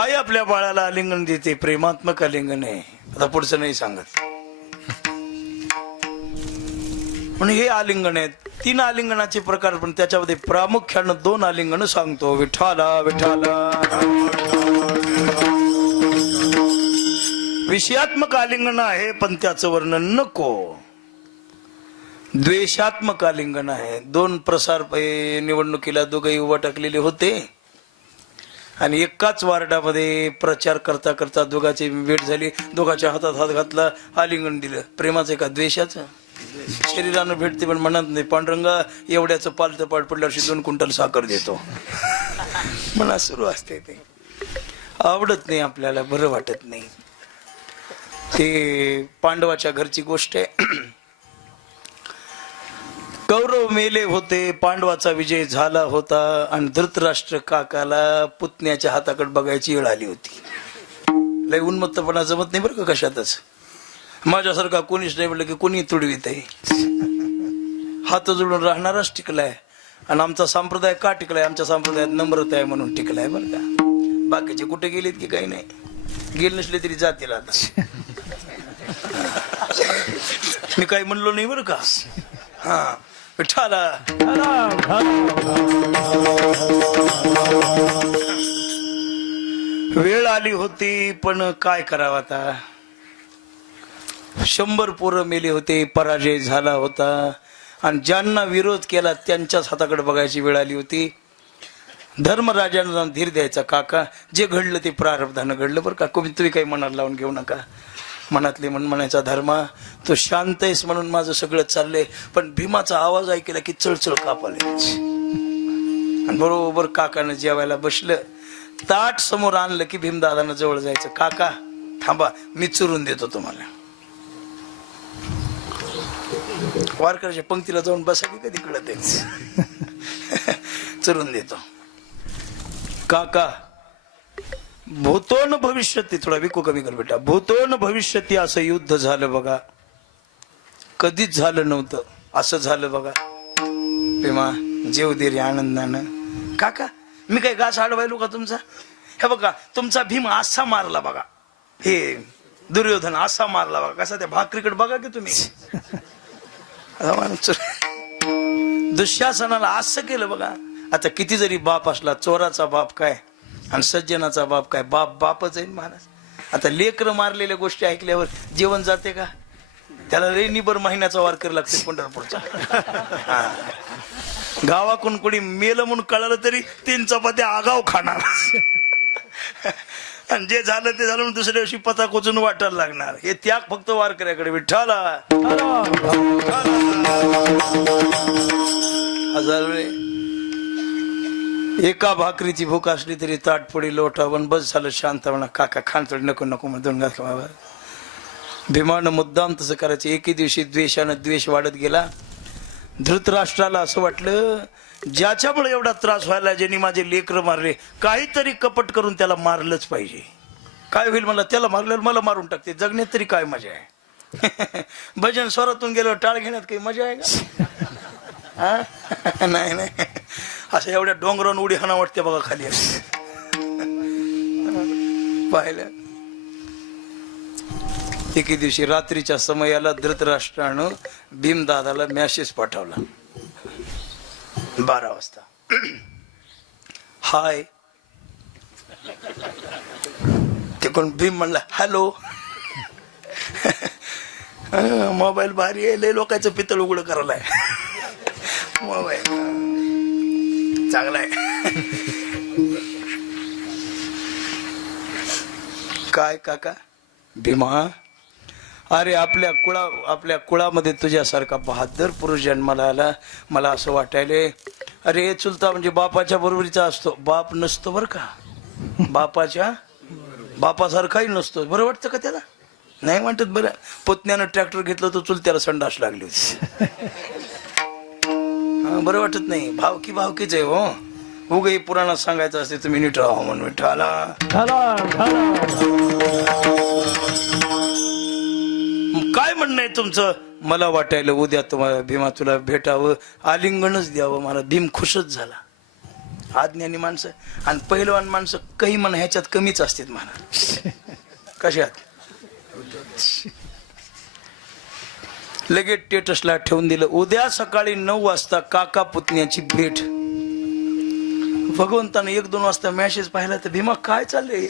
आई आपल्या बाळाला आलिंगन देते, प्रेमात्मक आलिंगन आहे. आता पुढचं नाही सांगत. म्हणून हे आलिंगन आहेत. 3 आलिंगनाचे प्रकार, पण त्याच्यामध्ये प्रामुख्यानं 2 आलिंगन सांगतो. विठाला विठाला. विषयात्मक आलिंगन आहे पण त्याचं वर्णन नको. द्वेषात्मक आलिंगन आहे. 2 प्रसार निवडणुकीला दोघंही उभा टाकलेले होते आणि एकाच वार्डामध्ये प्रचार करता करता दोघांची भेट झाली. दोघांच्या हातात हात घातला, आलिंगन दिलं. प्रेमाचं का द्वेषाचं? शरीरानं भेटते पण म्हणत नाही. पांडुरंगा एवढ्याचं पालतं पाड पडल्यावर्षी 2 क्विंटल साखर देतो म्हणा सुरू असते. ते आवडत नाही आपल्याला, बरं वाटत नाही. ते पांडवाच्या घरची गोष्ट आहे. कौरव मेले होते, पांडवाचा विजय झाला होता आणि धृतराष्ट्र काकाला पुतण्याच्या हाताकडे बघायची वेळ आली होती. लय उन्मत्तपणा जमत नाही बरं का कशातच. माझ्यासारखा कोणीच नाही म्हटलं की कोणी तुडवीत आहे. हात जोडून राहणारच टिकलाय. आणि आमचा संप्रदाय का टिकलाय? आमच्या संप्रदायात नम्रता आहे म्हणून टिकलाय बरं का. बाकीचे कुठे गेलेत की काही नाही. गेले नसले तरी जातील आता. मी काही म्हणलो नाही बरं का. हा विठाला. वेळ आली होती पण काय करावं आता. 100 पोरं मेले होते, पराजय झाला होता आणि ज्यांना विरोध केला त्यांच्याच हाताकडे बघायची वेळ आली होती. धर्मराजांना धीर द्यायचा. काका जे घडलं ते प्रारब्धानं घडलं बरं का. तुम्ही काही मनाला लावून घेऊ नका. मनातले म्हणायचा धर्मा तो शांत आहेस म्हणून माझं सगळं चाललंय. पण भीमाचा आवाज ऐकला की चळचळ कापाले. आणि बरोबर काकानं जेवायला बसलं, ताट समोर आणलं की भीमदादानं जवळ जायचं. काका थांबा मी चुरून देतो तुम्हाला. वारकऱ्याच्या पंक्तीला जाऊन बसा की कधी कळत आहे. चुरून देतो. काका भूतोन भविष्यती, थोडा विको कमी कर बेटा. भूतोन भविष्यती असं युद्ध झालं बघा. कधीच झालं नव्हतं असं झालं बघा. भीमा जेव दे रे आनंदानं. काका मी काय घास अडवायलो का तुमचा? हे बघा तुमचा भीम असा मारला बघा. हे दुर्योधन असा मारला बघा. कसा त्या भाकरीकडे बघा की तुम्ही. दुःशासनाला असं केलं बघा. आता किती जरी बाप असला, चोराचा बाप काय आणि सज्जनाचा बाप काय, बाप बापच आहे महाराज. आता लेकरं मारलेल्या गोष्टी ऐकल्यावर जेवण जाते का? त्याला रेनीभर महिन्याचा वारकरी लागते पंढरपूरचा. गावाकडून कोणी मेलं म्हणून कळालं तरी 3 चपात्या आगाव खाणार. आणि जे झालं ते झालं म्हणून दुसऱ्या दिवशी पता कोचून वाटायला लागणार. हे त्याग फक्त वारकऱ्याकडे. विठ्ठला हजार एका भाकरीची भूक असली तरी ताटपोळी लोटावून बस झालं शांत म्हणा. काका खान थोडी नको नको म्हणून घातलं बाबा. भीमानं मुद्दाम तसं करायचं. एके दिवशी द्वेषानं द्वेष वाढत गेला. धृतराष्ट्राला असं वाटलं ज्याच्यामुळे एवढा त्रास व्हायला, ज्यांनी माझे लेकरं मारले, काहीतरी कपट करून त्याला मारलंच पाहिजे. काय होईल मला? त्याला मारल्यावर मला मारून टाकते. जगण्यात तरी काय मजा आहे? भजन स्वरातून गेल्यावर टाळ घेण्यात काही मजा आहे का? नाही नाही. असं एवढ्या डोंगरावरून उडी हाना वाटते बघा खाली. पाहिलं. एके दिवशी रात्रीच्या समयाला धृतराष्ट्रानं भीमदादाला मॅसेज पाठवला 12 वाजता. हाय. ते कोण? भीम म्हणला हॅलो. मोबाईल भारी आहे, लय लोकांचं पितळ उघड करायला आहे मोबाईल चांगला आहे. काय काका भीमा, अरे आपल्या कुळामध्ये तुझ्यासारखा बहादर पुरुष जन्माला आला. मला असं वाटायले, अरे चुलता म्हणजे बापाच्या बरोबरीचा असतो, बाप नसतो बरं का, बापासारखाही नसतो. बरं वाटतं का त्याला? नाही वाटत. बरं, पुतण्यानं ट्रॅक्टर घेतलं तर चुलत्याला संडास लागली होती. बरं वाटत नाही. भावकीच आहे हो. उगे पुराणात सांगायचं असते तुम्ही नीट राहा म्हणून. विठ्ठला काय म्हणणं आहे तुमचं? मला वाटायला उद्या तुम्हाला भीमा तुला भेटावं, आलिंगनच द्यावं. मला भीम खुशच झाला. आज्ञानी माणसं आणि पहिलवान माणसं काही म्हणा ह्याच्यात कमीच असतात म्हणा. कशात? लगेच स्टेटसला ठेवून दिलं, उद्या सकाळी 9 वाजता काका पुतण्याची भेट. भगवंताने 1-2 वाजता मेसेज पाहिला तर भीमा काय चाललंय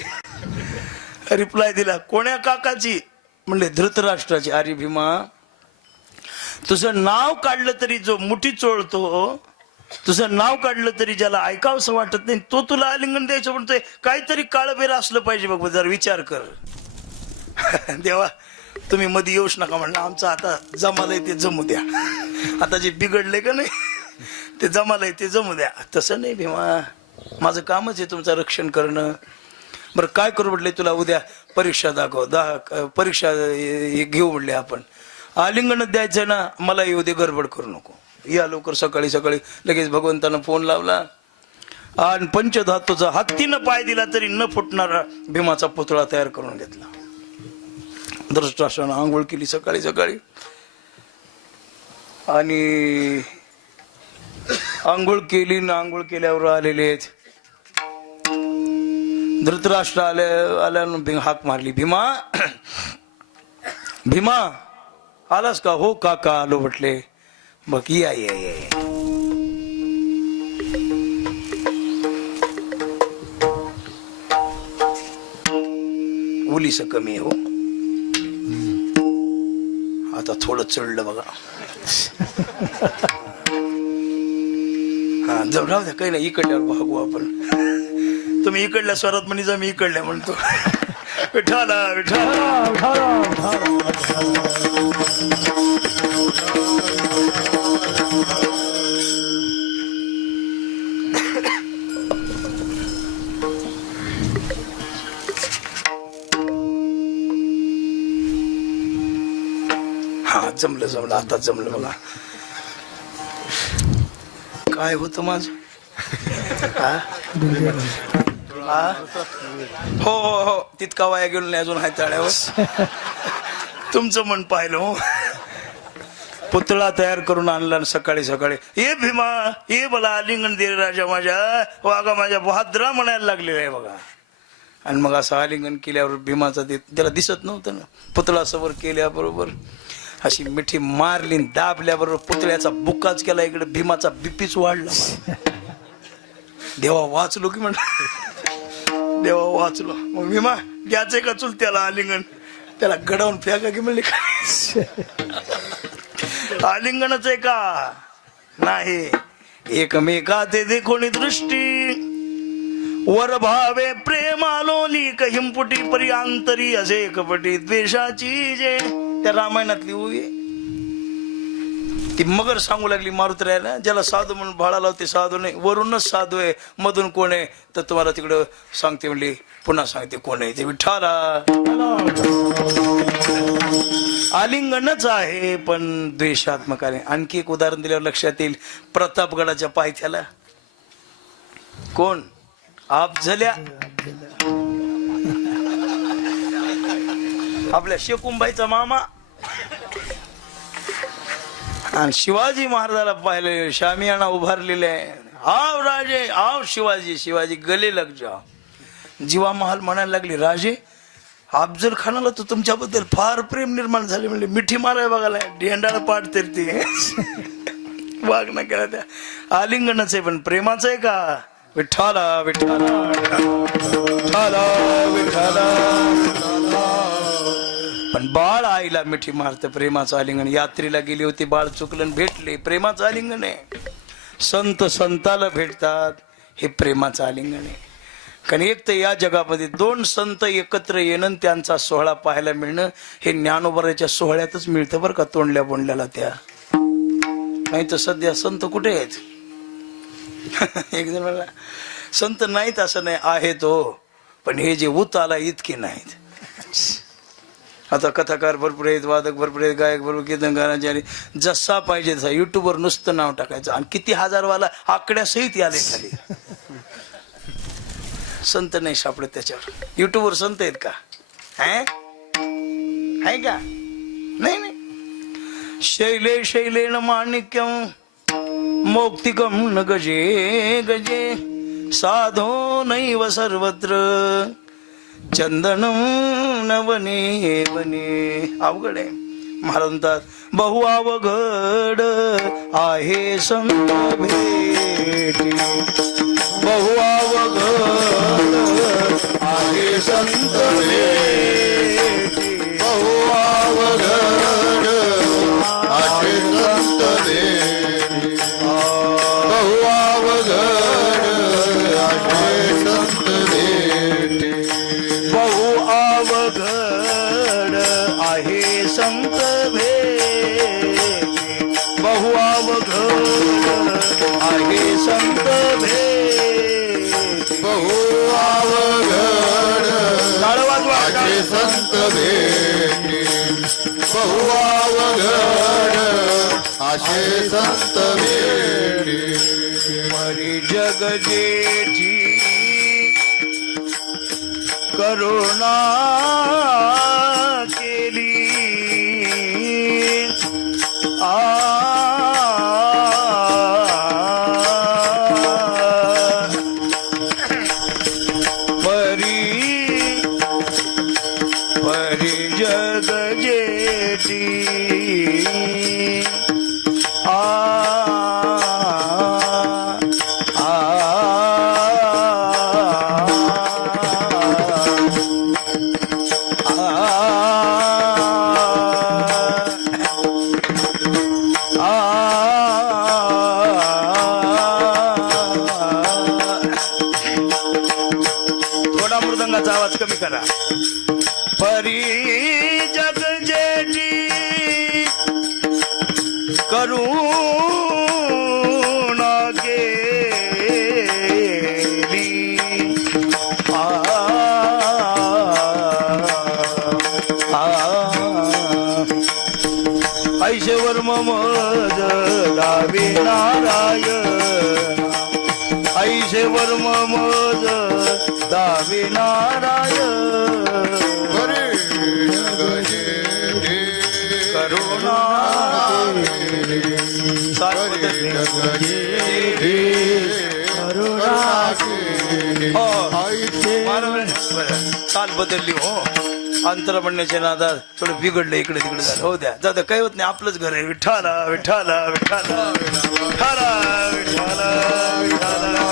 रिप्लाय दिला, कोण्या काकाची? म्हणले धृतराष्ट्राची. अरे भीमा, तुझं नाव काढलं तरी जो मुठी चोळतो, तुझं नाव काढलं तरी ज्याला ऐकावंसं वाटत नाही, तो तुला आलिंगन द्यायचं म्हणतोय. काहीतरी काळबेर असलं पाहिजे बघ, जरा विचार कर. देवा तुम्ही मध्ये येऊच नका म्हणलं, आमचं आता जमालंय ते जमू द्या. आता जे बिघडले का नाही ते जमालंय ते जमू द्या. तसं नाही भीमा, माझं कामच आहे तुमचं रक्षण करणं. बरं काय करू म्हटले, तुला उद्या परीक्षा दाखव, परीक्षा घेऊ म्हटले आपण. आलिंगनच द्यायचं ना, मला येऊ दे, गडबड करू नको, या लवकर. सकाळी लगेच भगवंतानं फोन लावला आणि पंचधातूचा हत्तीनं पाय दिला तरी न फुटणारा भीमाचा पुतळा तयार करून घेतला. धृतराष्ट्रानं आंघोळ केली सकाळी आणि आंघोळ केली ना, आंघोळ केल्यावर आलेले आहेत. धृतराष्ट्र आल्यानं हाक मारली, भीमा भीमा आलास का? हो काका आलो म्हटले. बघ या उलीस कमी हो, आता थोडं चढलं बघा. हा जाऊ राहू द्या, काही नाही, इकडल्यावर भागू आपण. तुम्ही इकडल्या स्वरात म्हणी जा, मी इकडल्या म्हणतो. विठाला हा जमलं आता जमलं बघा. काय होतं माझं? हो तितका वाया गेलो नाही अजून हाय तळ्यावर. तुमचं मन पाहिलं हो. पुतळा तयार करून आणला सकाळी ये भीमा ये, मला आलिंगन दे राजा माझ्या, वागा माझ्या बहादरा म्हणायला लागलेला आहे बघा. आणि मग असं आलिंगन केल्यावर भीमाचा त्याला दिसत नव्हतं ना, पुतळा सवर केल्याबरोबर अशी मिठी मारली, दाबल्याबरोबर पुतळ्याचा बुक्काच केला. इकडे भीमाचा बीपीच वाढला. देवा वाचलो की म्हण, देवा वाचलो. मग भीमा घ्यायचंय का चुल त्याला आलिंगन? त्याला गडवून फेका की म्हणले काय आलिंगनच आहे का? नाही, एकमेका ते देखोनी दृष्टी वर भावे प्रेमालोली कहिंपुटी पर्यांतरी असे कपटी द्वेषाची जे. त्या रामायणातली उभी ती मगर सांगू लागली मारुतरायाला, ज्याला साधू म्हणून भाडा लावते साधू नाही, वरूनच साधू आहे, मधून कोण आहे तर तुम्हाला तिकडं सांगते म्हणली. पुन्हा सांगते कोण आहे ते, विठ्ठला. आलिंगनच आहे पण द्वेषात्मक आहे. आणखी एक उदाहरण दिल्यावर लक्षात येईल. प्रतापगडाच्या पायथ्याला कोण? अफझल्या, आपल्या शेकुंबाईचा मामा. आणि शिवाजी महाराजाला पाहिले, शामियाना उभारलेले आहे. आव राजे आव शिवाजी. शिवाजी गले लग जा. जीवा महाल म्हणायला लागली, राजे अफजल खानाला तर तुमच्याबद्दल फार प्रेम निर्माण झाले. म्हणले मिठी माराय बघायला, ढेंडाला पाठ ते वाघ ना केला. त्या आलिंगनच आहे पण प्रेमाचं आहे का? विठ्ठला विठ्ठला विठ्ठला विठ्ठला. पण बाळ आईला मिठी मारतं, प्रेमाचं आलिंगन. यात्रेला गेली होती, बाळ चुकलं, भेटले, प्रेमाचं आलिंगन आहे. संत संताला भेटतात, हे प्रेमाचं आलिंगन आहे. कारण एक तर या जगामध्ये दोन संत एकत्र येणं, त्यांचा सोहळा पाहायला मिळणं, हे ज्ञानोबराच्या सोहळ्यातच मिळतं बरं का, तोंडल्या बोंडल्याला. त्या नाही तर सध्या संत कुठे आहेत? एक जण म्हणला संत नाहीत असं नाही, आहेत हो, पण हे जे उत आला इतके नाहीत. आता कथाकार भरपूर आहेत, वादक भरपूर आहेत, गायक भरपूर, कीर्तन गाण्याचे, आणि जसा पाहिजे तसा युट्यूबवर नुसतं नाव टाकायचं, आणि किती हजारवाला आकड्यासहित याले खाली. संत नाही सापडत त्याच्यावर. युट्यूबवर संत आहेत का? आहे का? नाही नाही. शैले शैलेन माणिक्यम मौक्तिकम न गजे गजे साधो नैव सर्वत्र चंदनम नवने वने. अवघड आहे. महाराज म्हणतात बहु अवघड आहे संत भेटी, बहु अवघड आहे संत भेटी, बहु अवघड आहे संत भेटी, बहु अवघड आहे संत भेटी, बहु अवघड आहे संत भेटी, बहु अवघड आहे संत भेटी, बहु अवघड आहे संत भेटी, बहु अवघड आहे संत भेटी. मरी जग जेठी करुणा केली, परी जग जेठी थोडा मृदंगाचा आवाज कमी करा. परी जग जेठी करुणा केली, ऐशेवर ममद दावे नारायण, ऐशेवर ममद दावे नारायण, करुणा चाल बदलली हो. अंतर म्हणण्याच्या नादात थोडं बिघडलं, इकडे तिकडे झालं. हो द्या, जाऊ द्या, काही होत नाही, आपलंच घर आहे. विठ्ठला विठ्ठला विठ्ठला विठ्ठला विठ्ठला विठ्ठला.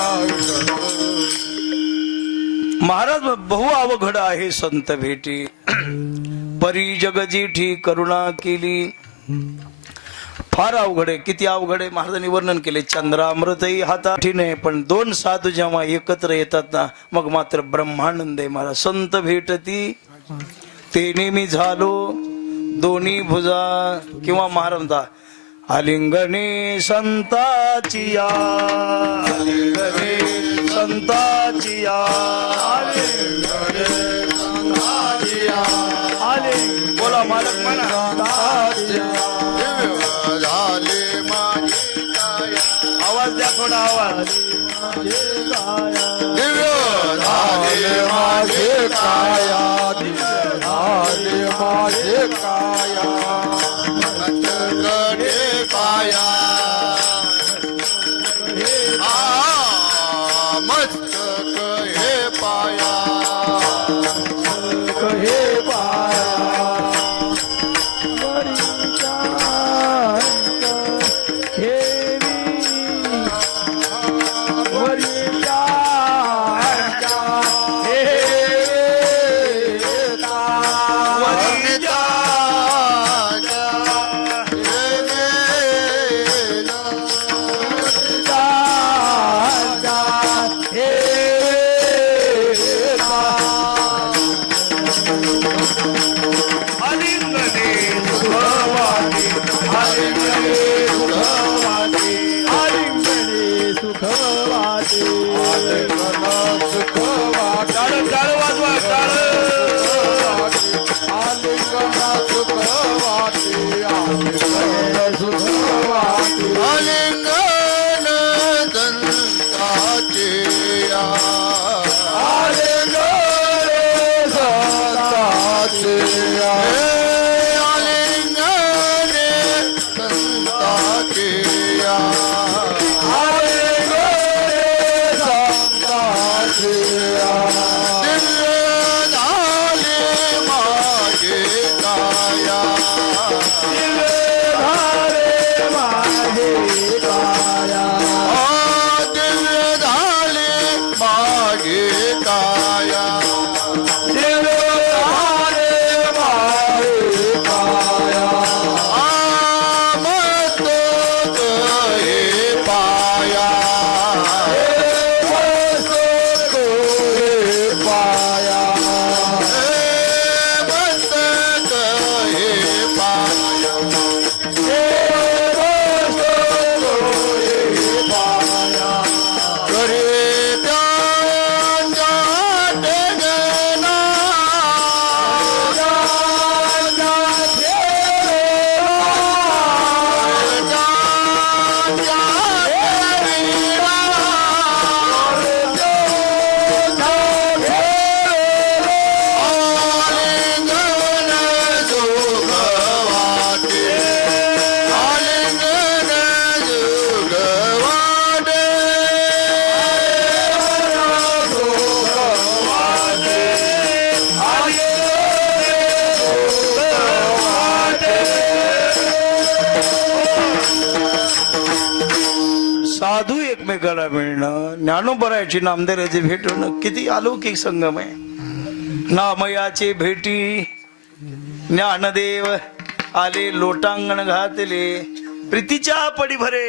महाराज बहु अवघड आहे संत भेटी, परी जग जेठी करुणा केली. फार अवघड आहे. किती अवघड आहे महाराजांनी वर्णन केले. चंद्रामृतही हाताठी नाही, पण दोन साधू जेव्हा एकत्र येतात ना, मग मात्र ब्रह्मानंद आहे. महाराज संत भेटती तेने मी झालो दोन्ही भुजा, किंवा महाराज म्हणता आलिंगने संताची या, आलिंगने संताची या, आलिंगने संताची या, आलिंग बोला मालक म्हणा आवाज द्या, थोडा आवाज. दिव्य झाले माझे काया, दिव्य झाले माझे काया, मस्तकडे पाया, मस्तक हे पाया, ऐकायला मिळणं, ज्ञानोबरायाची नामदेवाची भेट होणं किती अलौकिक संगम आहे. नामयाचे भेटी ज्ञानदेव आले, लोटांगण घातले प्रीतीच्या पडी भरे.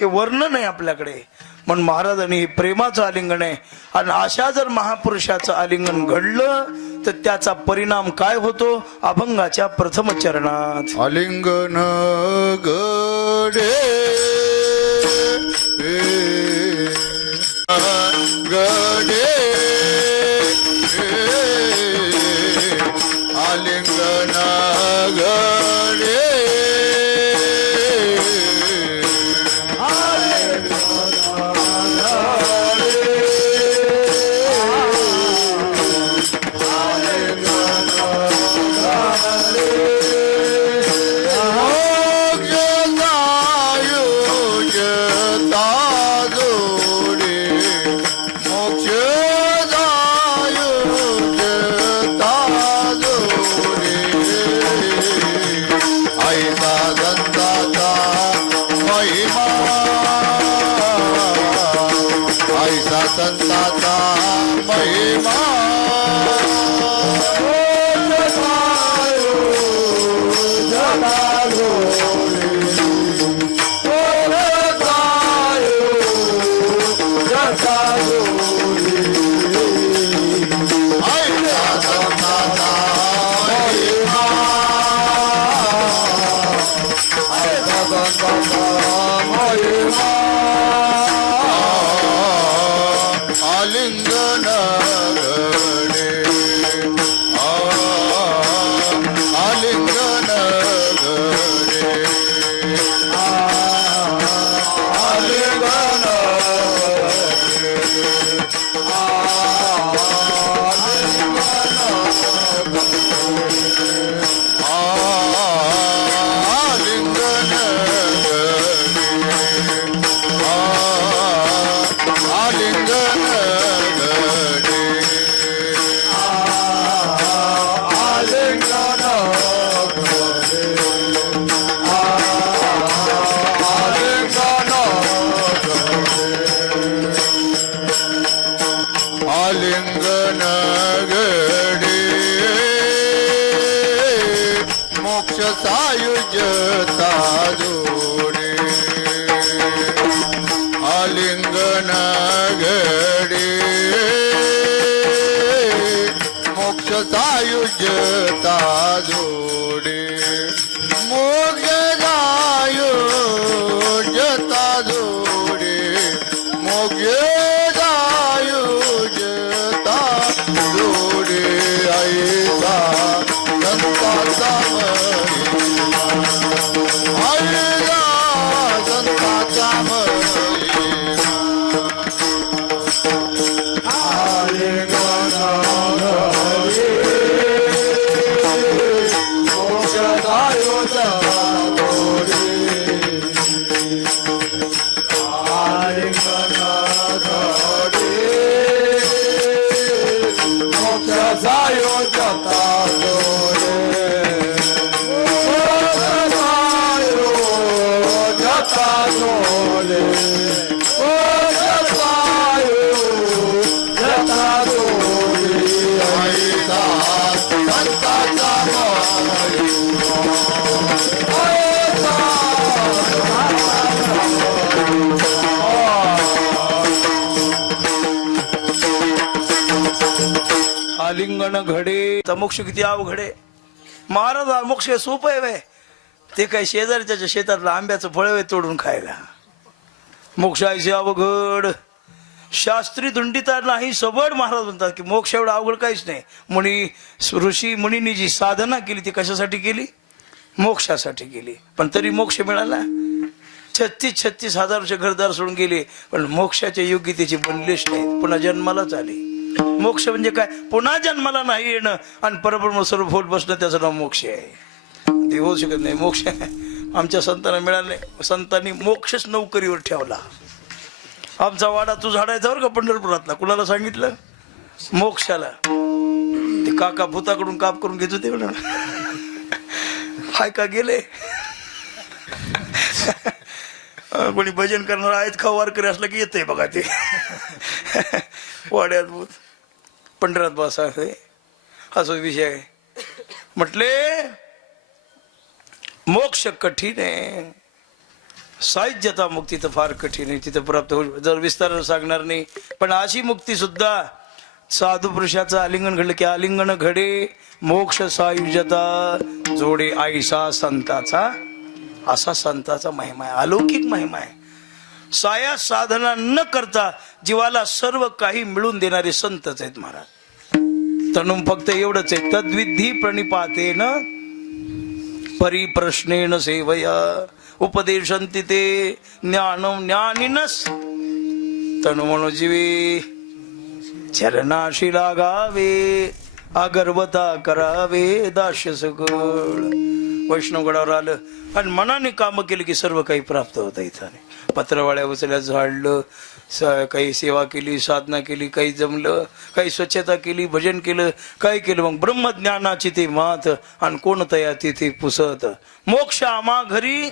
हे वर्णन आहे आपल्याकडे, पण महाराजांनी हे प्रेमाचं आलिंगन आहे. आणि अशा जर महापुरुषाचं आलिंगन घडलं तर त्याचा परिणाम काय होतो? अभंगाच्या प्रथम चरणात आलिंगन गडे गडे आलिंगन गडे संताचा महिमा आलिंगन गडे आलिंगन गडे आलिंगन आलिंगन गडे मोक्ष सायुज्यता जोडे आलिंगन गडे मोक्ष सायुज्यता जोडे मोक्ष सायुज्यता जोडे मोक्ष आलिंगन घडे मोक्ष किती अवघडे. महाराज मोक्ष सोपं आहे वे. ते काही शेजारच्या शेतातलं आंब्याचं फळ वे तोडून खायला. मोक्षायचे अवघड शास्त्री दुंडिता नाही सबड. महाराज म्हणतात की मोक्ष एवढं अवघड काहीच नाही. मुनी ऋषी मुनींनी जी साधना केली ती कशासाठी केली? मोक्षासाठी केली. पण तरी मोक्ष मिळाला. 36 हजारचे घरदार सोडून गेले पण मोक्षाच्या योग्यतेची बनलेच नाही. पुन्हा जन्मालाच आले. मोक्ष म्हणजे काय? पुन्हा जन्माला नाही येणं आणि परब्रह्म स्वरूप होत बसणं, त्याचं नाव मोक्ष आहे. ते होऊ शकत नाही. मोक्ष आमच्या संतांना मिळाले. संतांनी मोक्षच नोकरीवर ठेवला. आमचा वाडा तू झाडायचा बरं का पंढरपुरातला. कुणाला सांगितलं? मोक्षाला. ते काका भूताकडून काप करून घेत होते म्हणून हाय का गेले. कोणी भजन करणार आहेत का वारकरी असलं की येतंय बघा ते वाड्यात भूत पंढरात बसा हाच विषय आहे. म्हटले मोक्ष कठीण आहे, साहित्यता मुक्ती तर फार कठीण आहे, तिथं प्राप्त होईल जर विस्तारानं सांगणार नाही. पण अशी मुक्ती सुद्धा साधू पुरुषाचं आलिंगन घडलं की आलिंगन घडे मोक्ष सायुज्यता जोडे आईसा संताचा, असा संताचा महिमा आहे, अलौकिक महिमा आहे. साया साधना न करता जीवाला सर्व काही मिळून देणारे संतच आहेत महाराज. तणून फक्त एवढंच आहे, तद्विधी प्रणिपातेन परिप्रश्नेन सेवया उपदेशंती ते ज्ञानम ज्ञानिनस तनु मनोजीवी चरणाशी लागावे अगरबता करावे दास्य सगळ. वैष्णवगडावर आलं आणि मनाने कामं केली की सर्व काही प्राप्त होतं. इथं पत्रवाळ्या उचल्या झाडलं, काही सेवा केली, साधना केली, काही जमलं, काही स्वच्छता केली, भजन केलं, काय केलं. मग ब्रह्मज्ञानाची ते मात आणि कोण तया तिथे पुसत. मोक्ष आम्हा घरी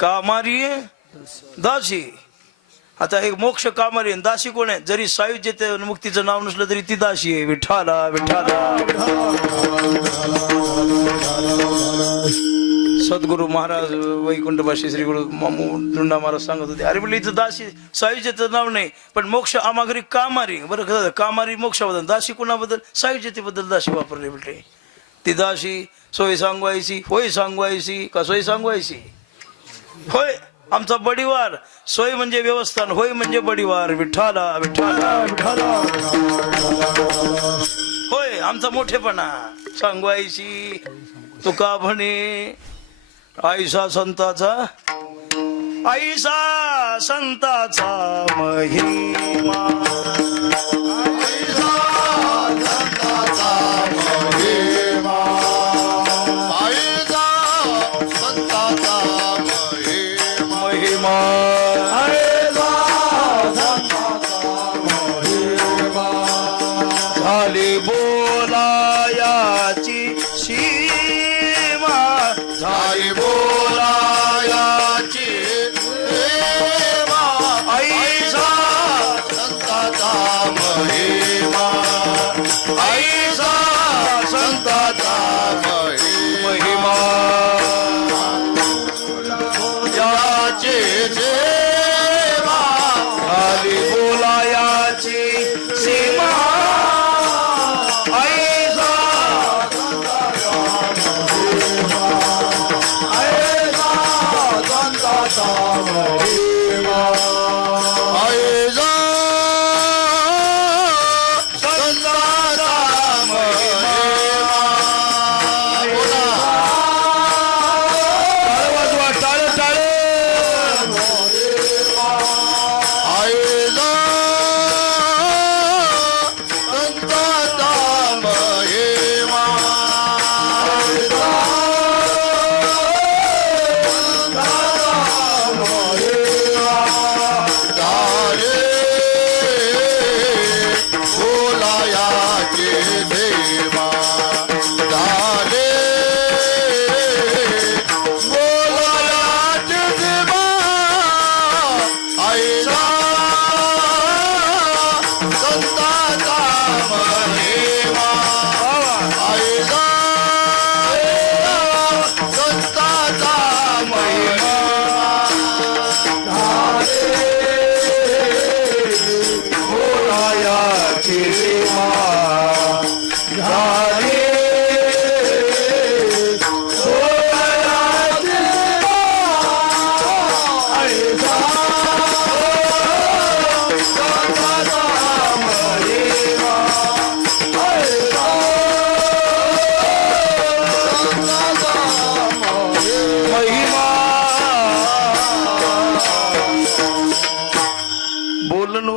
कामारी दासी. आता हे मोक्ष कामारी दासी कोण आहे? जरी सायुज्य मुक्तीचं नाव नसलं तरी ती दासी आहे. विठाला विठाला. सद्गुरू महाराज वैकुंठवासी श्री गुरु मामूंडा महाराज सांगत होते, अरे म्हणले इथं दासी सायुज्याचं नाव नाही पण मोक्ष आम्हा घरी कामारी. बरं कामारी मोक्षाबद्दल, दासी कुणाबद्दल? सायुज्यतेबद्दल दासी वापरले. म्हटले ती दासी सोय सांगवायची, होय सांगवायची का सोय सांगवायची? होय आमचा बडीवार. सोय म्हणजे व्यवस्थान, होय म्हणजे बडीवार. विठाला विठाला विठाला. होय आमचा मोठेपणा सांगवायची. तुका म्हणे आईसा संताचा, आईसा संताचा महिमा. झाली बोलायाची सीमा, झाली बोलायाची सीमा. आईसा संताचा महिमा, आईसा संताचा महिमा. याची सेवा झाली बोलायाची सीमा.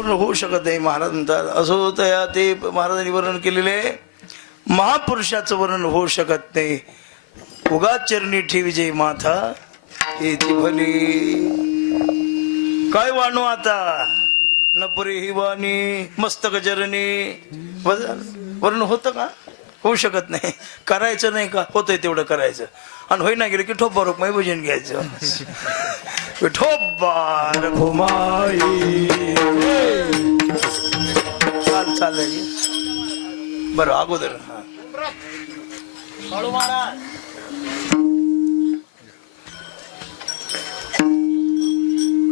होऊ शकत नाही. महाराज म्हणतात असं होतं या ते महाराजांनी वर्णन केलेले महापुरुषाचं वर्णन होऊ शकत नाही. उगाच चरणी ठेवी जय माथा येती भली. काय वाणू आता न पुरी ही वाणी मस्तक चरणी वर्णन होतं का? होऊ शकत नाही. करायचं नाही का, होतंय तेवढं करायचं. आणि होईना गेलं की ठोपा रुक्माई भजन घ्यायचं. विठोबा रखुमाई चाललंय. बरं अगोदर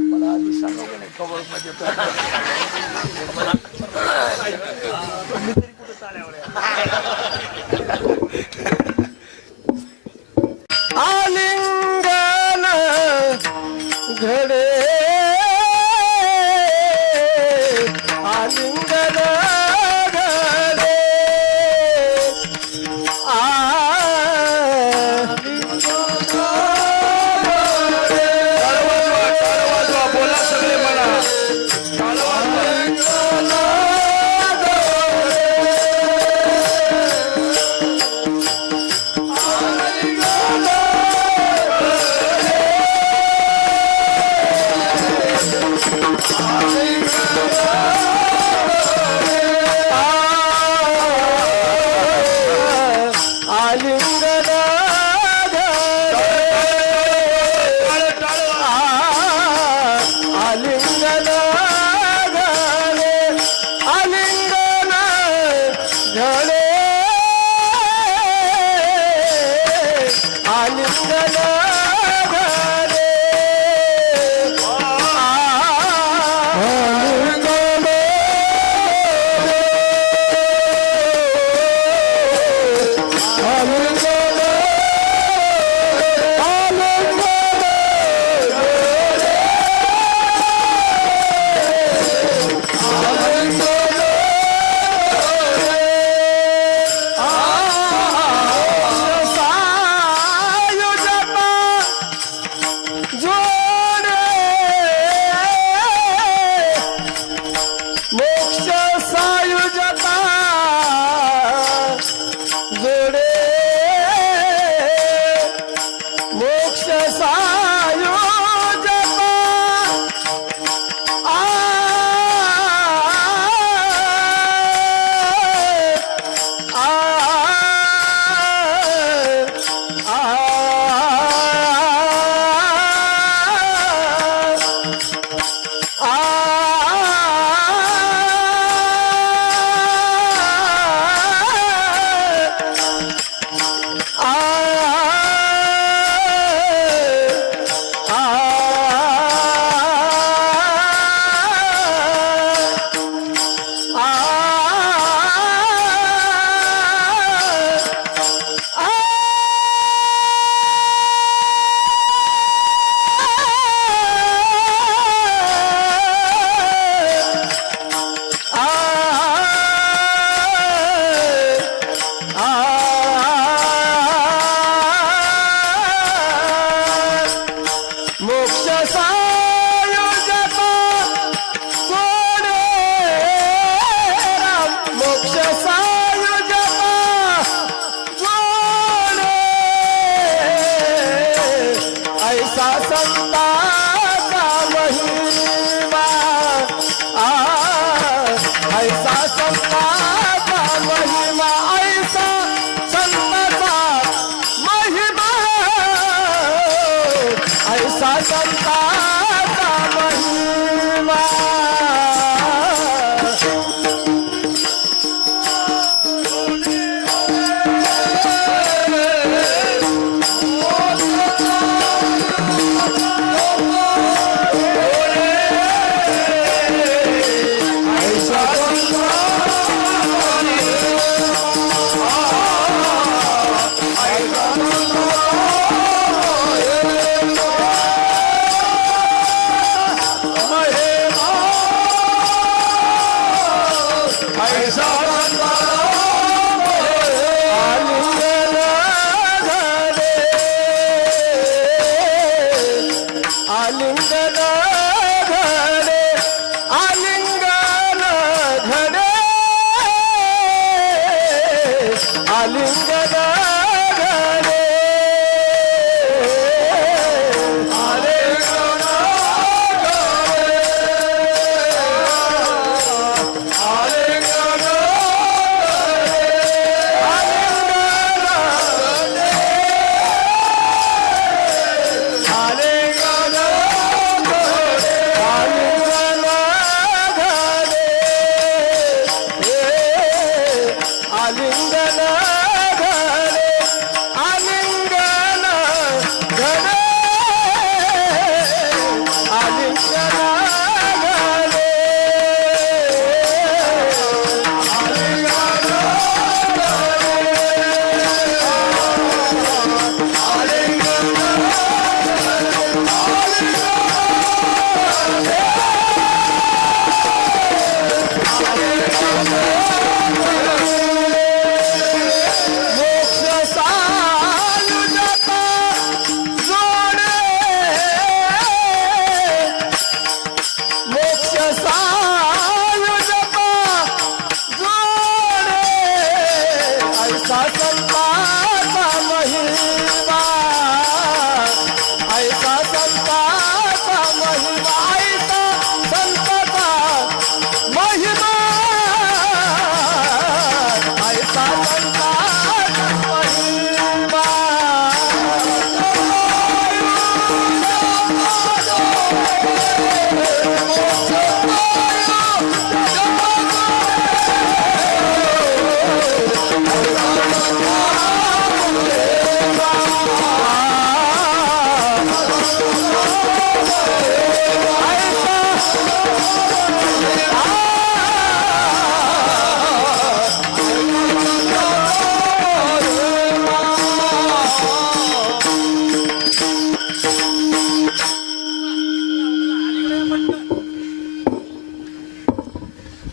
मला आधी सांगा का नाही खबर मी तरी कुठं चाल्यावर आलिंगन घडे आलिंगन घडे बोला सगळे मला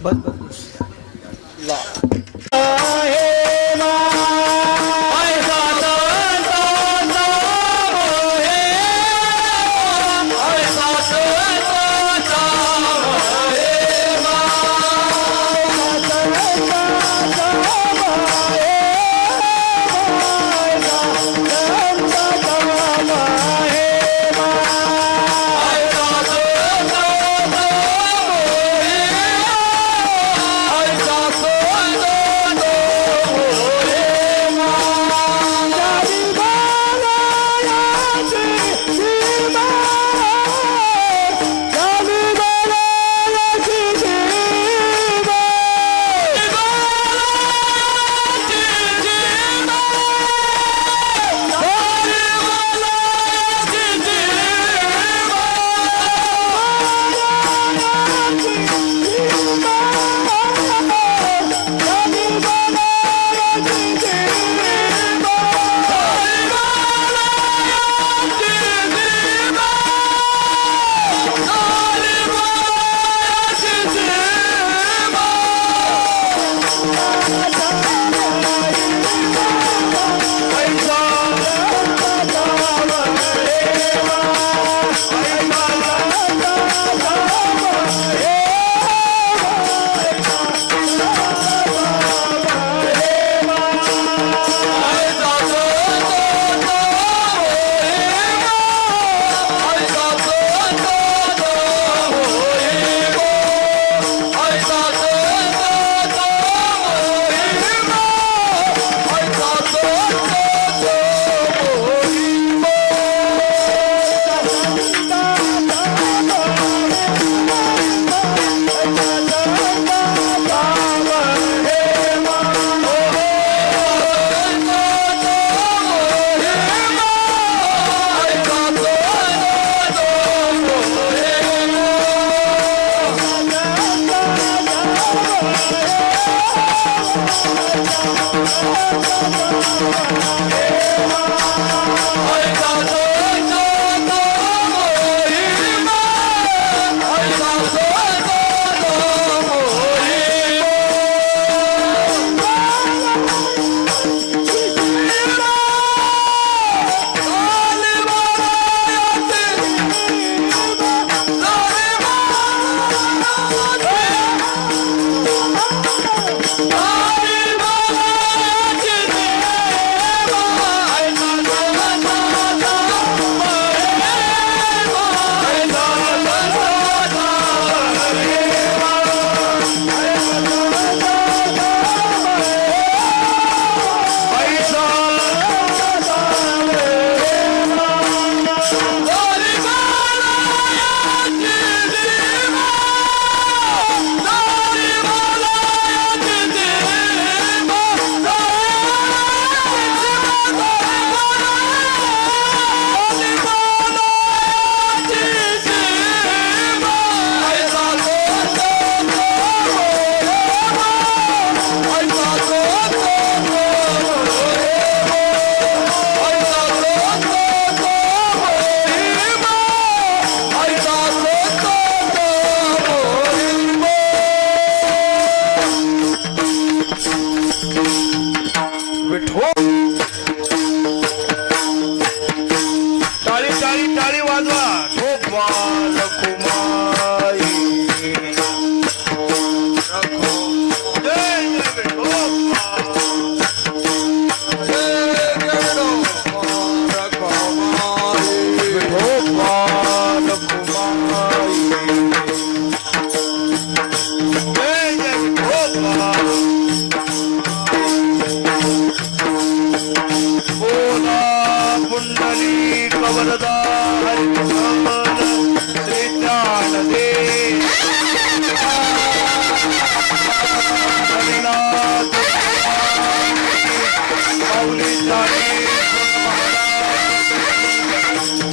बस बस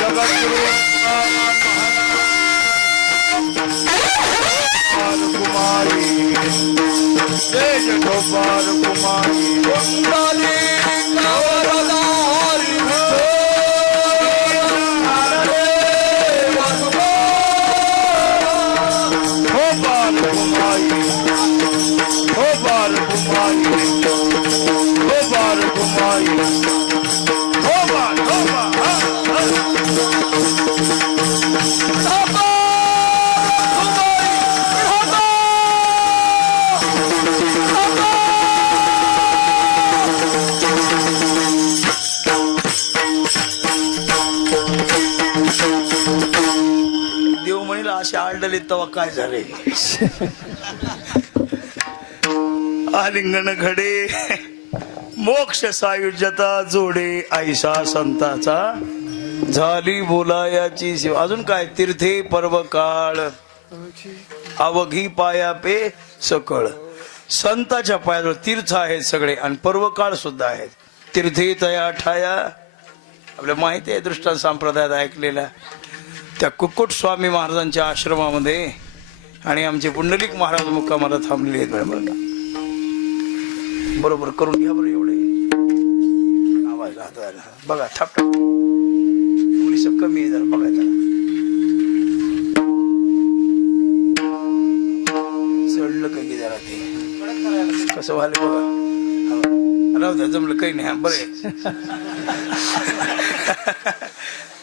जगद्गुरु बार कुमारी हो बाल कुमारी हो बाल कुमारी हो बाल कुमारी हो बाल देव म्हणेल असे आळडले तेव्हा काय झाले आलिंगन घडे मोक्ष सायुज्यता जोडे ऐसा संताचा झाली बोलायाची सेवा. अजून काय तीर्थे पर्व काळ अवघी पाया पे सकळ. संताच्या पायाजवळ तीर्थ आहेत सगळे आणि पर्व काळ सुद्धा आहेत. तीर्थे तया ठाया आपल्या माहिती आहे दृष्टांत संप्रदायात ऐकलेल्या त्या कुक्कुट स्वामी महाराजांच्या आश्रमामध्ये आणि आमचे पुंडलिक महाराज मुक्कामाला थांबलेले आहेत. बरोबर बरोबर करून घ्या बरं. एवढे आवाज राहतो बघा थाप पोलिस कमी आहे जरा बघा जरा चढलं काही जरा ते कसं व्हायला बघा. राहू द्या जमलं काही नाही. बरं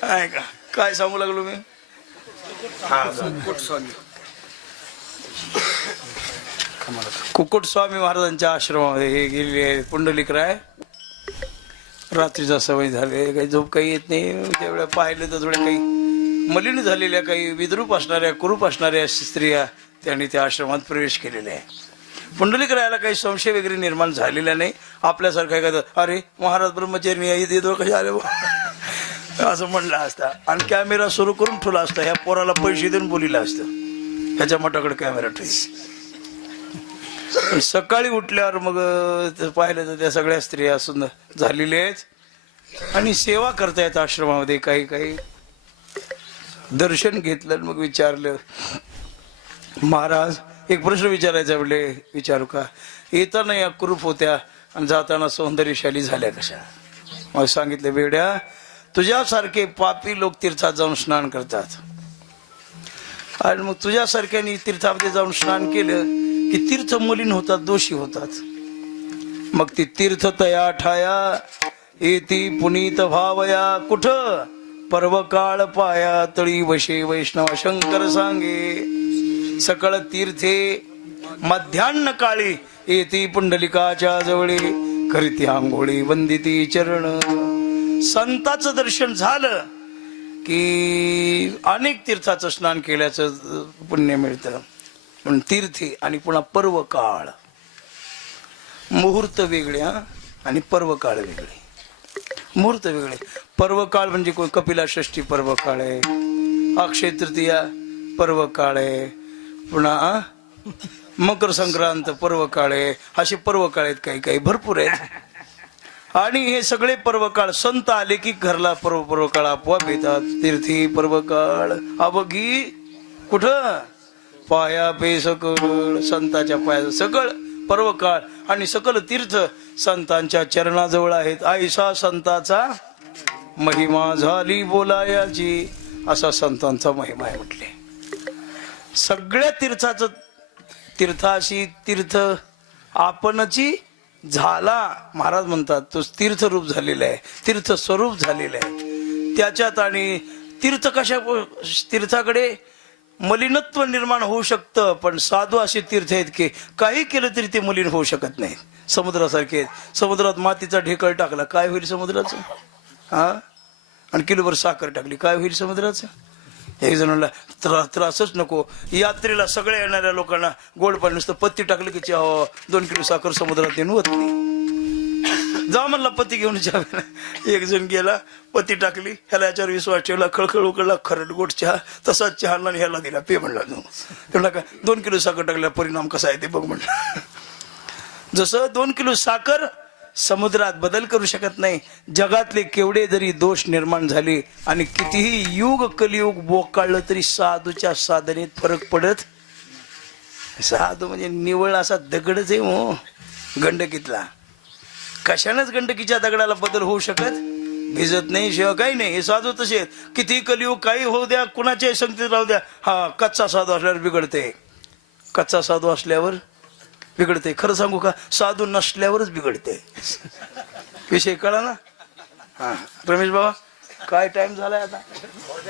आहे का काय सांगू लागलो मी. कुक्कुट स्वामी महाराजांच्या आश्रमामध्ये हे गेलेले पुंडलिकराय. रात्रीचा सवय झाले काही झोप काही येत नाही. त्यावेळेला पाहिलं तर थोड्या काही मलिन झालेल्या काही विद्रूप असणाऱ्या कुरूप असणाऱ्या स्त्रिया त्यांनी त्या आश्रमात प्रवेश केलेला आहे. पुंडलिकरायाला काही संशय वगैरे निर्माण झालेला नाही. आपल्यासारखं काय अरे महाराज ब्रह्मचारी येतो कसे आले असं म्हणलं असता आणि कॅमेरा सुरू करून ठेवला असता. ह्या पोराला पैसे देऊन बोलिला असतं. ह्याच्या मठाकडे कॅमेरा ठेवी. सकाळी उठल्यावर मग पाहिलं तर त्या सगळ्या स्त्रिया सुंदर झालेल्या आहेत आणि सेवा करतायत आश्रमामध्ये. काही काही दर्शन घेतलं मग विचारलं महाराज एक प्रश्न विचारायचा म्हणले विचारू का. येताना या कुरूप होत्या आणि जाताना सौंदर्यशाली झाल्या कशा. मग सांगितलं बेड्या तुझ्यासारखे पापी लोक तीर्थात जाऊन स्नान करतात आणि मग तुझ्यासारख्यानी तीर्थामध्ये जाऊन स्नान केलं की तीर्थ मलिन होतात दोषी होतात. मग ती तीर्थ तया ठाया येती पुनीत भावया कुठं पर्व काळ पाया तळी वशे वैष्णव शंकर सांगे. सकळ तीर्थे मध्यान्ह काळी येती पुंडलिकाच्या जवळी करीती आंघोळी वंदिती चरण. संताचं दर्शन झालं की अनेक तीर्थाचं स्नान केल्याचं पुण्य मिळतं. म्हणून तीर्थे आणि पुन्हा पर्व काळ मुहूर्त वेगळ्या आणि पर्व काळ वेगळे. मुहूर्त वेगळे. पर्व काळ म्हणजे कपिला षष्ठी पर्व काळ आहे. अक्षय तृतीया पर्व काळ आहे. पुन्हा मकर संक्रांत पर्व काळ आहे. असे पर्व काळ आहेत काही काही भरपूर आहेत. आणि हे सगळे पर्व काळ संत आले की घरला पर्व काळ आपोआप येतात. तीर्थी पर्व काळ अवघी कुठं पाया पे सकळ. संताच्या पाया सकळ पर्व काळ आणि सकल तीर्थ संतांच्या चरणाजवळ आहेत. ऐसा संताचा महिमा झाली बोलायाची. असा संतांचा महिमा आहे म्हटले. सगळ्या तीर्थाचं तीर्थाशी तीर्थ आपणची झाला महाराज म्हणतात. तो तीर्थरूप झालेला आहे. तीर्थ स्वरूप झालेलं आहे त्याच्यात. आणि तीर्थ कशा तीर्थाकडे मलिनत्व निर्माण होऊ शकतं पण साधू असे तीर्थ आहेत की काही केलं तरी ते मलिन होऊ शकत नाही. समुद्रासारखे आहेत. समुद्रात मातीचा ढेकळ टाकला काय होईल समुद्राचं. हा आणि किलोभर साखर टाकली काय होईल समुद्राचं. एक जणांना त्रासच नको. यात्रेला सगळ्या येणाऱ्या लोकांना गोड पाणी नुसतं पत्ती टाकलं की 2 किलो साखर समुद्रात येऊन होत नाही. जा म्हणला पत्ती घेऊन चहा. एक जण गेला पत्ती टाकली ह्याला याच्यावर विश्वास ठेवला खळखळ उकळला खरड गोड चहा तसाच चहा आणि ह्याला दिला पे म्हणला. तेवढा का 2 किलो साखर टाकल्या परिणाम कसा आहे ते बघ म्हणलं. जसं 2 किलो साखर समुद्रात बदल करू शकत नाही. जगातले केवढे जरी दोष निर्माण झाले आणि कितीही युग कलियुग बोकाळलं तरी साधूच्या साधनेत फरक पडत. साधू म्हणजे निवळ असा दगडच आहे. हो गंडकीतला. कशानेच गंडकीच्या दगडाला बदल होऊ शकत भिजत नाही, शिवाय काही नाही. हे साधू तसे आहेत. किती कलियुग काही होऊ द्या, कुणाच्याही संगतीत राहू द्या, हा कच्चा साधू असल्यावर बिघडते. कच्चा साधू असल्यावर बिघडते. खरं सांगू का, साधू नसल्यावरच बिघडते. विषय कळा ना. हा रमेश बाबा, काय टाइम झालाय आता?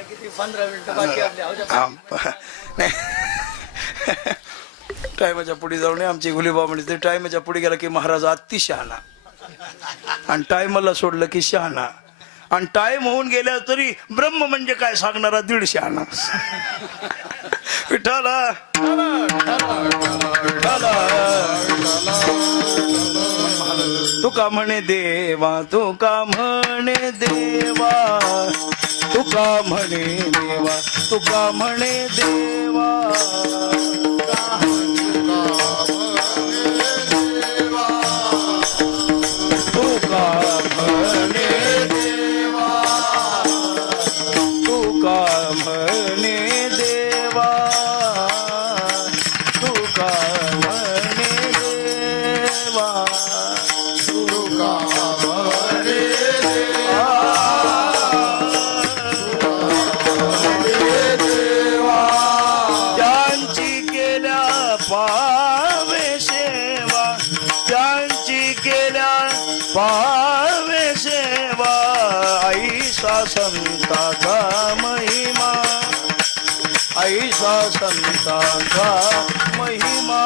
किती 15 मिनिटं बाकी आपल्या. टायमाच्या पुढे जाऊ नये. आमची गुलीबा म्हणते टायमाच्या पुढे गेला की महाराज अति शहाणा, आणि टायमाला सोडलं की शहाणा, आणि टाइम होऊन गेल्या तरी ब्रह्म म्हणजे काय सांगणारा 1.5 शहाणा. विठाला तुका म्हणे देवा, तुका म्हणे देवा, तुका म्हणे देवा, तुका म्हणे देवा. संतांचा महिमा, ऐसा संतांचा महिमा.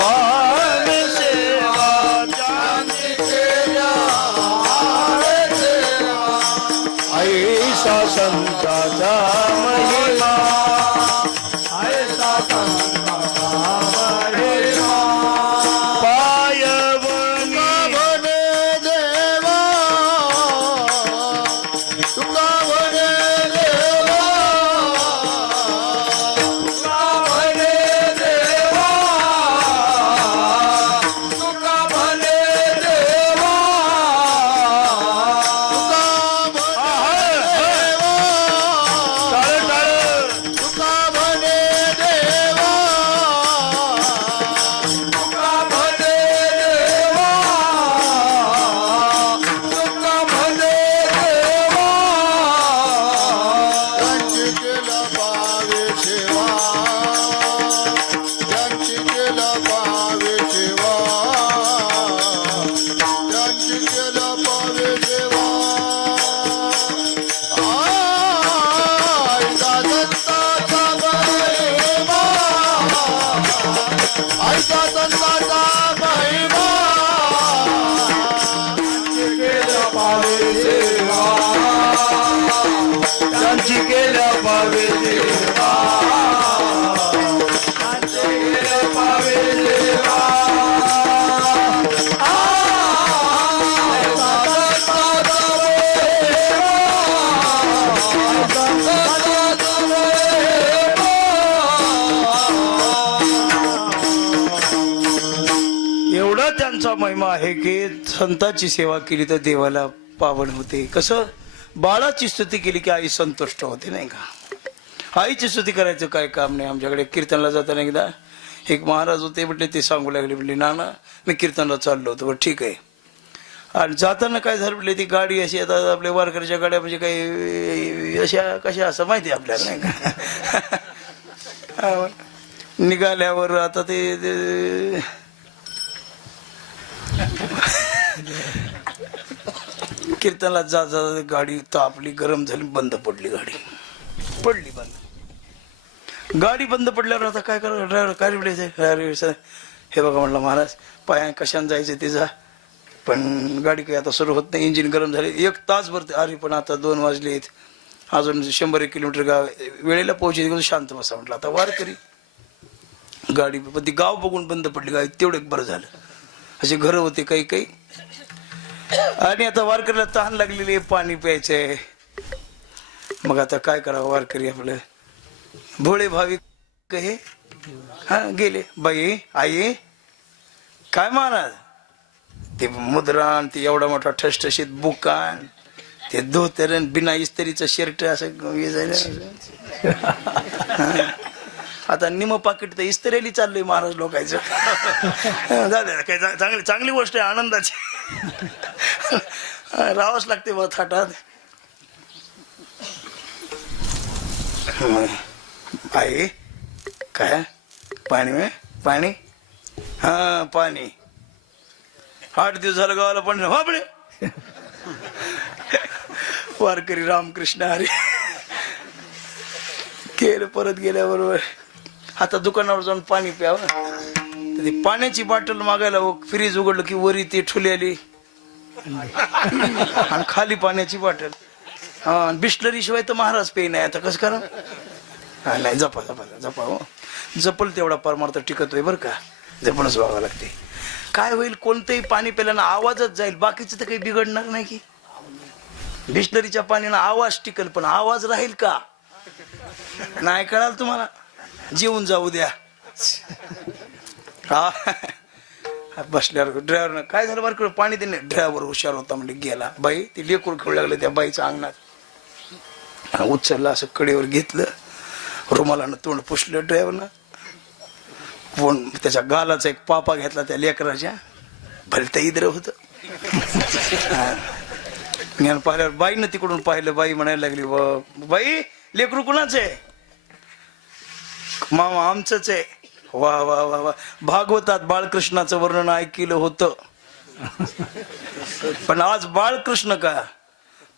पावे सेवा ज्यांची केल्या, ऐसा संतांचा महिमा, ऐसा संतांचा महिमा. एवढा त्यांचा महिमा आहे की संतांची सेवा केली तर देवाला पावन होते. कसं, बाळाची स्तुती केली की आई संतुष्ट होते, नाही का? आईची स्तुती करायचं काय काम नाही. आमच्याकडे कीर्तनला जाताना एकदा एक महाराज होते, म्हटले ते सांगू लागले, म्हटले नाना मी कीर्तनला चाललो होतो. बरं ठीक आहे. आणि जाताना काय झालं म्हटले, ती गाडी अशी आता आपल्या वारकऱ्याच्या गाड्या म्हणजे काही अशा कशा असं माहिती आहे आपल्याला, नाही का? निघाल्यावर आता ते कीर्तनला जात जात गाडी तापली, गरम झाली, बंद पडली. गाडी पडली बंद. गाडी बंद पडल्यावर आता काय करा, ड्रायव्हर काय म्हणायचं, हे बघा म्हटलं महाराज पाया कशाने जायचं ते जा, पण गाडी काही आता सुरू होत नाही, इंजिन गरम झाले, 1 तास भरते. अरे पण आता 2 वाजलेत, अजून 100 किलोमीटर गाव, वेळेला पोहोचले. शांत बसा म्हटलं, आता वारकरी गाडी, पण ती गाव बघून बंद पडली गाडी, तेवढं बरं झालं. असे घर होते काही काही. आणि आता वारकरीला तहान लागलेली, पाणी प्यायचंय. मग आता काय करावं, वारकरी आपलं भोळे भाविक हे हा गेले. बाई आई काय महाराज, ते मुद्रान, ते एवढा मोठा ठसठशीत बुकान, ते धोतर, बिना इस्त्रीचं शर्ट असं आता निम पाकिट तर इस्त्रेली चाललंय महाराज लोकांचं. जाऊ काय चांगली चांगली गोष्ट आहे, आनंदाची. राहावंच लागते बा थाटात. आई काय पाणी पाणी हा पाणी 8 दिवस झालं गावाला पण बापडे. वारकरी रामकृष्ण हरी केलं. परत गेल्याबरोबर आता दुकानावर जाऊन पाणी प्यावं, तर ती पाण्याची बाटल मागायला फ्रीज उघडलं की वरी ती ठुलेली आणि खाली पाण्याची बाटल. हा बिस्लरी शिवाय तर महाराज पे नाही. आता कसं करा. हा नाही जपा जपा जपा हो. जपल तेवढा परमार्थ टिकतोय बरं का. जपणच व्हावं लागते. काय होईल, कोणतंही पाणी प्यायला आवाजच जाईल, बाकीचं तर काही बिघडणार नाही की. बिस्लरीच्या पाण्यानं आवाज टिकल पण आवाज राहील का नाही कळाल तुम्हाला. जेवून जाऊ द्या. हा बसल्यावर ड्रायव्हरनं काय झालं बरं पाणी देणे. ड्रायव्हर हुशार होता म्हणजे गेला. बाई ती लेकरू खेळू लागलं त्या बाईच्या अंगणात. उचललं असं कडेवर घेतलं, रुमालानं तोंड पुसलं ड्रायव्हरनं. पण त्याच्या गालाचा एक पापा घेतला त्या लेकराच्या. भलतं इद्र होत. ज्ञान पाहिल्यावर बाईनं तिकडून पाहिलं. बाई म्हणायला लागली, बाई लेकरू कुणाच आहे. मामा आमचंच आहे. वा वा वा वा. भागवतात बाळकृष्णाचं वर्णन ऐकलं होतं, पण आज बाळकृष्ण का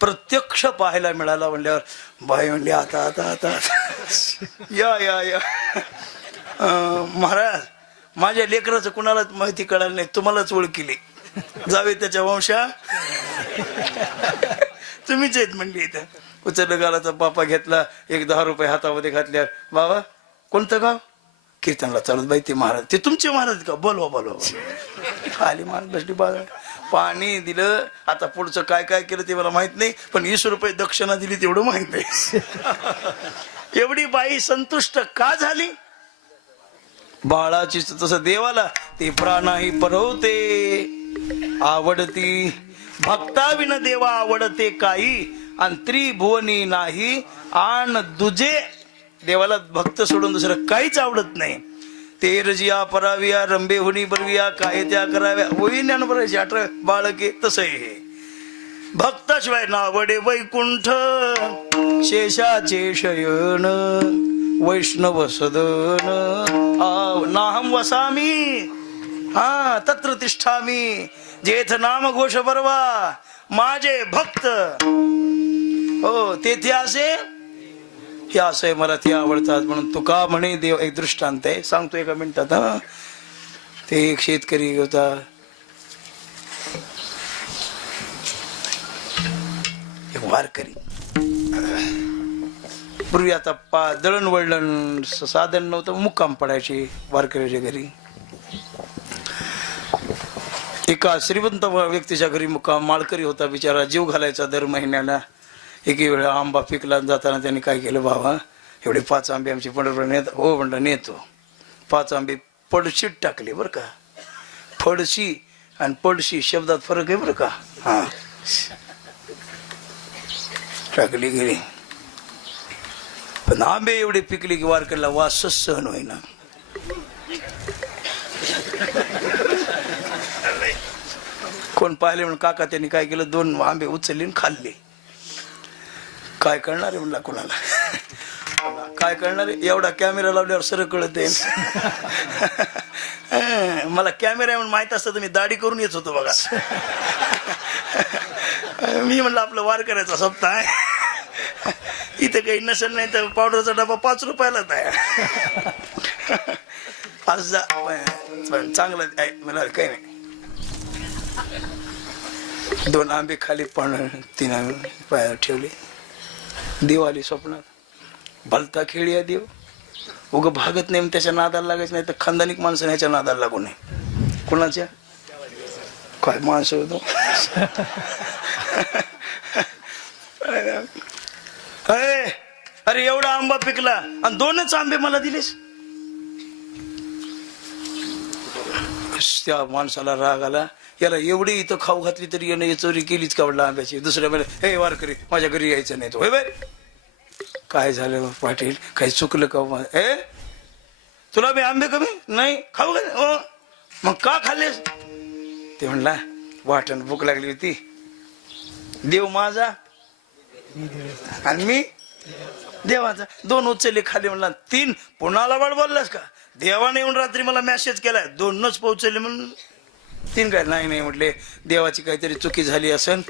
प्रत्यक्ष पाहायला मिळाला म्हणल्यावर बाई म्हणली आता आता आता या या या. महाराज माझ्या लेकराचं कुणालाच माहिती कळालं नाही, तुम्हालाच ओळखली. जावे त्याच्या वंशा तुम्हीच आहेत म्हणली. इथं उचललं गालाचा पापा घेतला. एक 10 रुपये हातामध्ये घातल्यावर बाबा कोणतं गाव. कीर्तनला चालत बाई ते महाराज. ते तुमचे महाराज का. बोलवा बोलवा. आली महाराज बसली बाजू. पाणी दिलं. आता पुढचं काय काय केलं ते मला माहित नाही, पण 20 रुपये दक्षिणा दिली तेवढं माहित नाही. एवढी बाई संतुष्ट का झाली. बाळाची तसं देवाला ते प्राणाही परवते आवडती. भक्ताविन देवा आवडते काही आणि त्रिभुवनी नाही आण दुजे. देवाला भक्त सोडून दुसरं काहीच आवडत नाही. ते रजिया पराविया रंबे हुनी बरविया काय त्या कराव्या होई ज्ञानभरायची 18 बाळके. तसं हे भक्ताशिवाय नावडे वैकुंठ शेषाचे शयन वैष्णव सदन नाहम वसामी हा तत्र तिष्ठामी जेथ नाम घोष बरवा माझे भक्त हो तेथे असे. हे असं मला ते आवडतात म्हणून तुका म्हणे देव. एक दृष्टांत आहे सांगतो एका मिनिटात. हा ते एक शेतकरी होता. एक वारकरी. पूर्वी आता दळणवळण साधन नव्हतं, मुक्काम पडायचे वारकऱ्याच्या घरी. एका श्रीमंत व्यक्तीच्या घरी मुक्काम. माळकरी होता बिचारा, जीव घालायचा दर महिन्याला. एके वेळा आंबा पिकला जाताना त्यांनी काय केलं, बाबा एवढे 5 आंबे आमचे पंढरपूर नेत. हो म्हणलं नेतो. 5 आंबे पडशीत टाकले बरं का. फडशी आणि पडशी शब्दात फरक आहे बरं का. हा टाकली गेली. पण आंबे एवढे पिकले की वारकऱ्याला वासच सहन होईना. कोण पाहिले म्हणून काका त्यांनी काय केलं, 2 आंबे उचलले आणि खाल्ले. काय करणार आहे म्हणला कोणाला. काय करणार आहे, एवढा कॅमेरा लावल्यावर सरळ कळत आहे. मला कॅमेरा म्हणून माहित असतं तर मी दाढी करून येत होतो बघा. मी म्हणलं आपलं वारकऱ्याचा सप्ताह आहे, इथं काही नसेल नाही तर पावडरचा डबा 5 रुपयालाच आहे. आज चांगलं आहे मला काही नाही. 2 आंबे खाली पण 3 आंबे पायावर ठेवले. देव आली स्वप्नात. भलता खेळी आहे देव. उगं भागत नाही त्याच्या नादाला लागायचं नाही तर खानदानिक माणसं ह्याच्या नादाला लागू नये. कोणाच्या काय माणसं होतो. अरे एवढा आंबा पिकला आणि 2च आंबे मला दिलेस. त्या माणसाला राग आला. याला एवढी इथं खाऊ घातली तरी याने चोरी केलीच का म्हटलं आंब्याची. दुसऱ्या वेळेला हे वारकरी माझ्या घरी यायचं नाही. तो बाय काय झालं पाटील, काही चुकलं का. तुला बी आंबे कमी नाही खाऊ का हो मग का खाल्लेस ते म्हणला वाटण भूक लागली होती देव माझा आणि मी देवाचा 2 उचलले खाली म्हणला 3 पुन्हाला वाढ बोललास का देवाने येऊन रात्री मला मेसेज केलाय 2च पोहोचले म्हणून 3 काय नाही म्हटले देवाची काहीतरी चुकी झाली असेल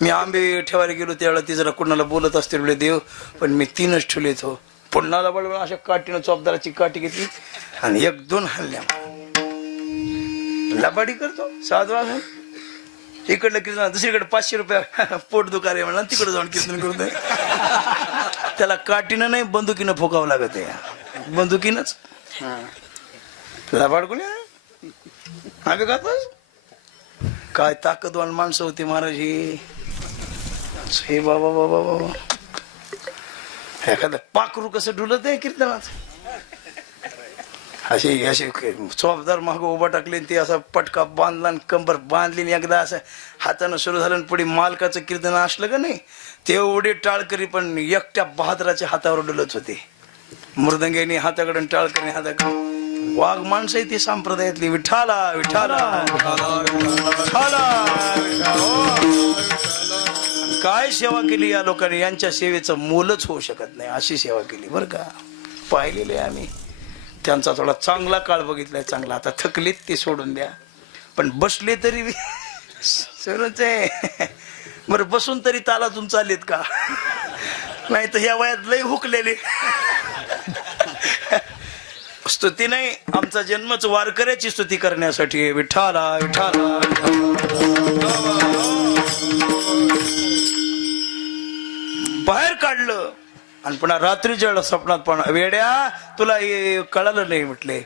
मी आंबे ठेवायला गेलो त्यावेळेला ती जरा कुणाला बोलत असते बोले देव पण मी 3च ठेवले तो पुन्हाला वाढ अशा काठीनं चोपदाराची काठी घेतली आणि 1-2 हल्ल्या लबाडी करतो 7 वाजून इकडलं कीर्तन दुसरीकडे 500 रुपये पोट दुकान आहे म्हणला तिकडे जाऊन कीर्तन करतोय त्याला काठीनं नाही बंदुकीनं फोकावं लागत आहे बंदुकीनच लबाड कोणी आम्ही खातोस काय ताकदवान माणसं होती महाराज हे बाबा बाबा बाबा एखादं पाखरू कसं ढुलत आहे कीर्तनात असे चोपदार माग उभा टाकले ते असा पटका बांधला कंबर बांधली एकदा असं हातानं सुरू झालं पुढे मालकाचं कीर्तन असलं का नाही ते एवढे टाळकरी पण एकट्या बहादराच्या हातावर डुलत होते मृदंगेनी हाताकडे टाळकरी हाताकडे वाघ माणसं आहे ती संप्रदायातली विठाला विठाला काय सेवा केली या लोकांनी यांच्या सेवेचं मोलच होऊ शकत नाही अशी सेवा केली बरं का पाहिलेले आम्ही त्यांचा थोडा चांगला काळ बघितलाय चांगला आता थकलीत ते सोडून द्या पण बसले तरी सरच आहे बरं बसून तरी तालातून चालेत का नाही तर ह्या वयात लय हुकलेले स्तुती नाही आमचा जन्मच वारकऱ्याची स्तुती करण्यासाठी विठाला विठाला बाहेर काढलं आणि पुन्हा रात्रीच्या वेळेला स्वप्नात पण वेड्या तुला कळालं नाही म्हटले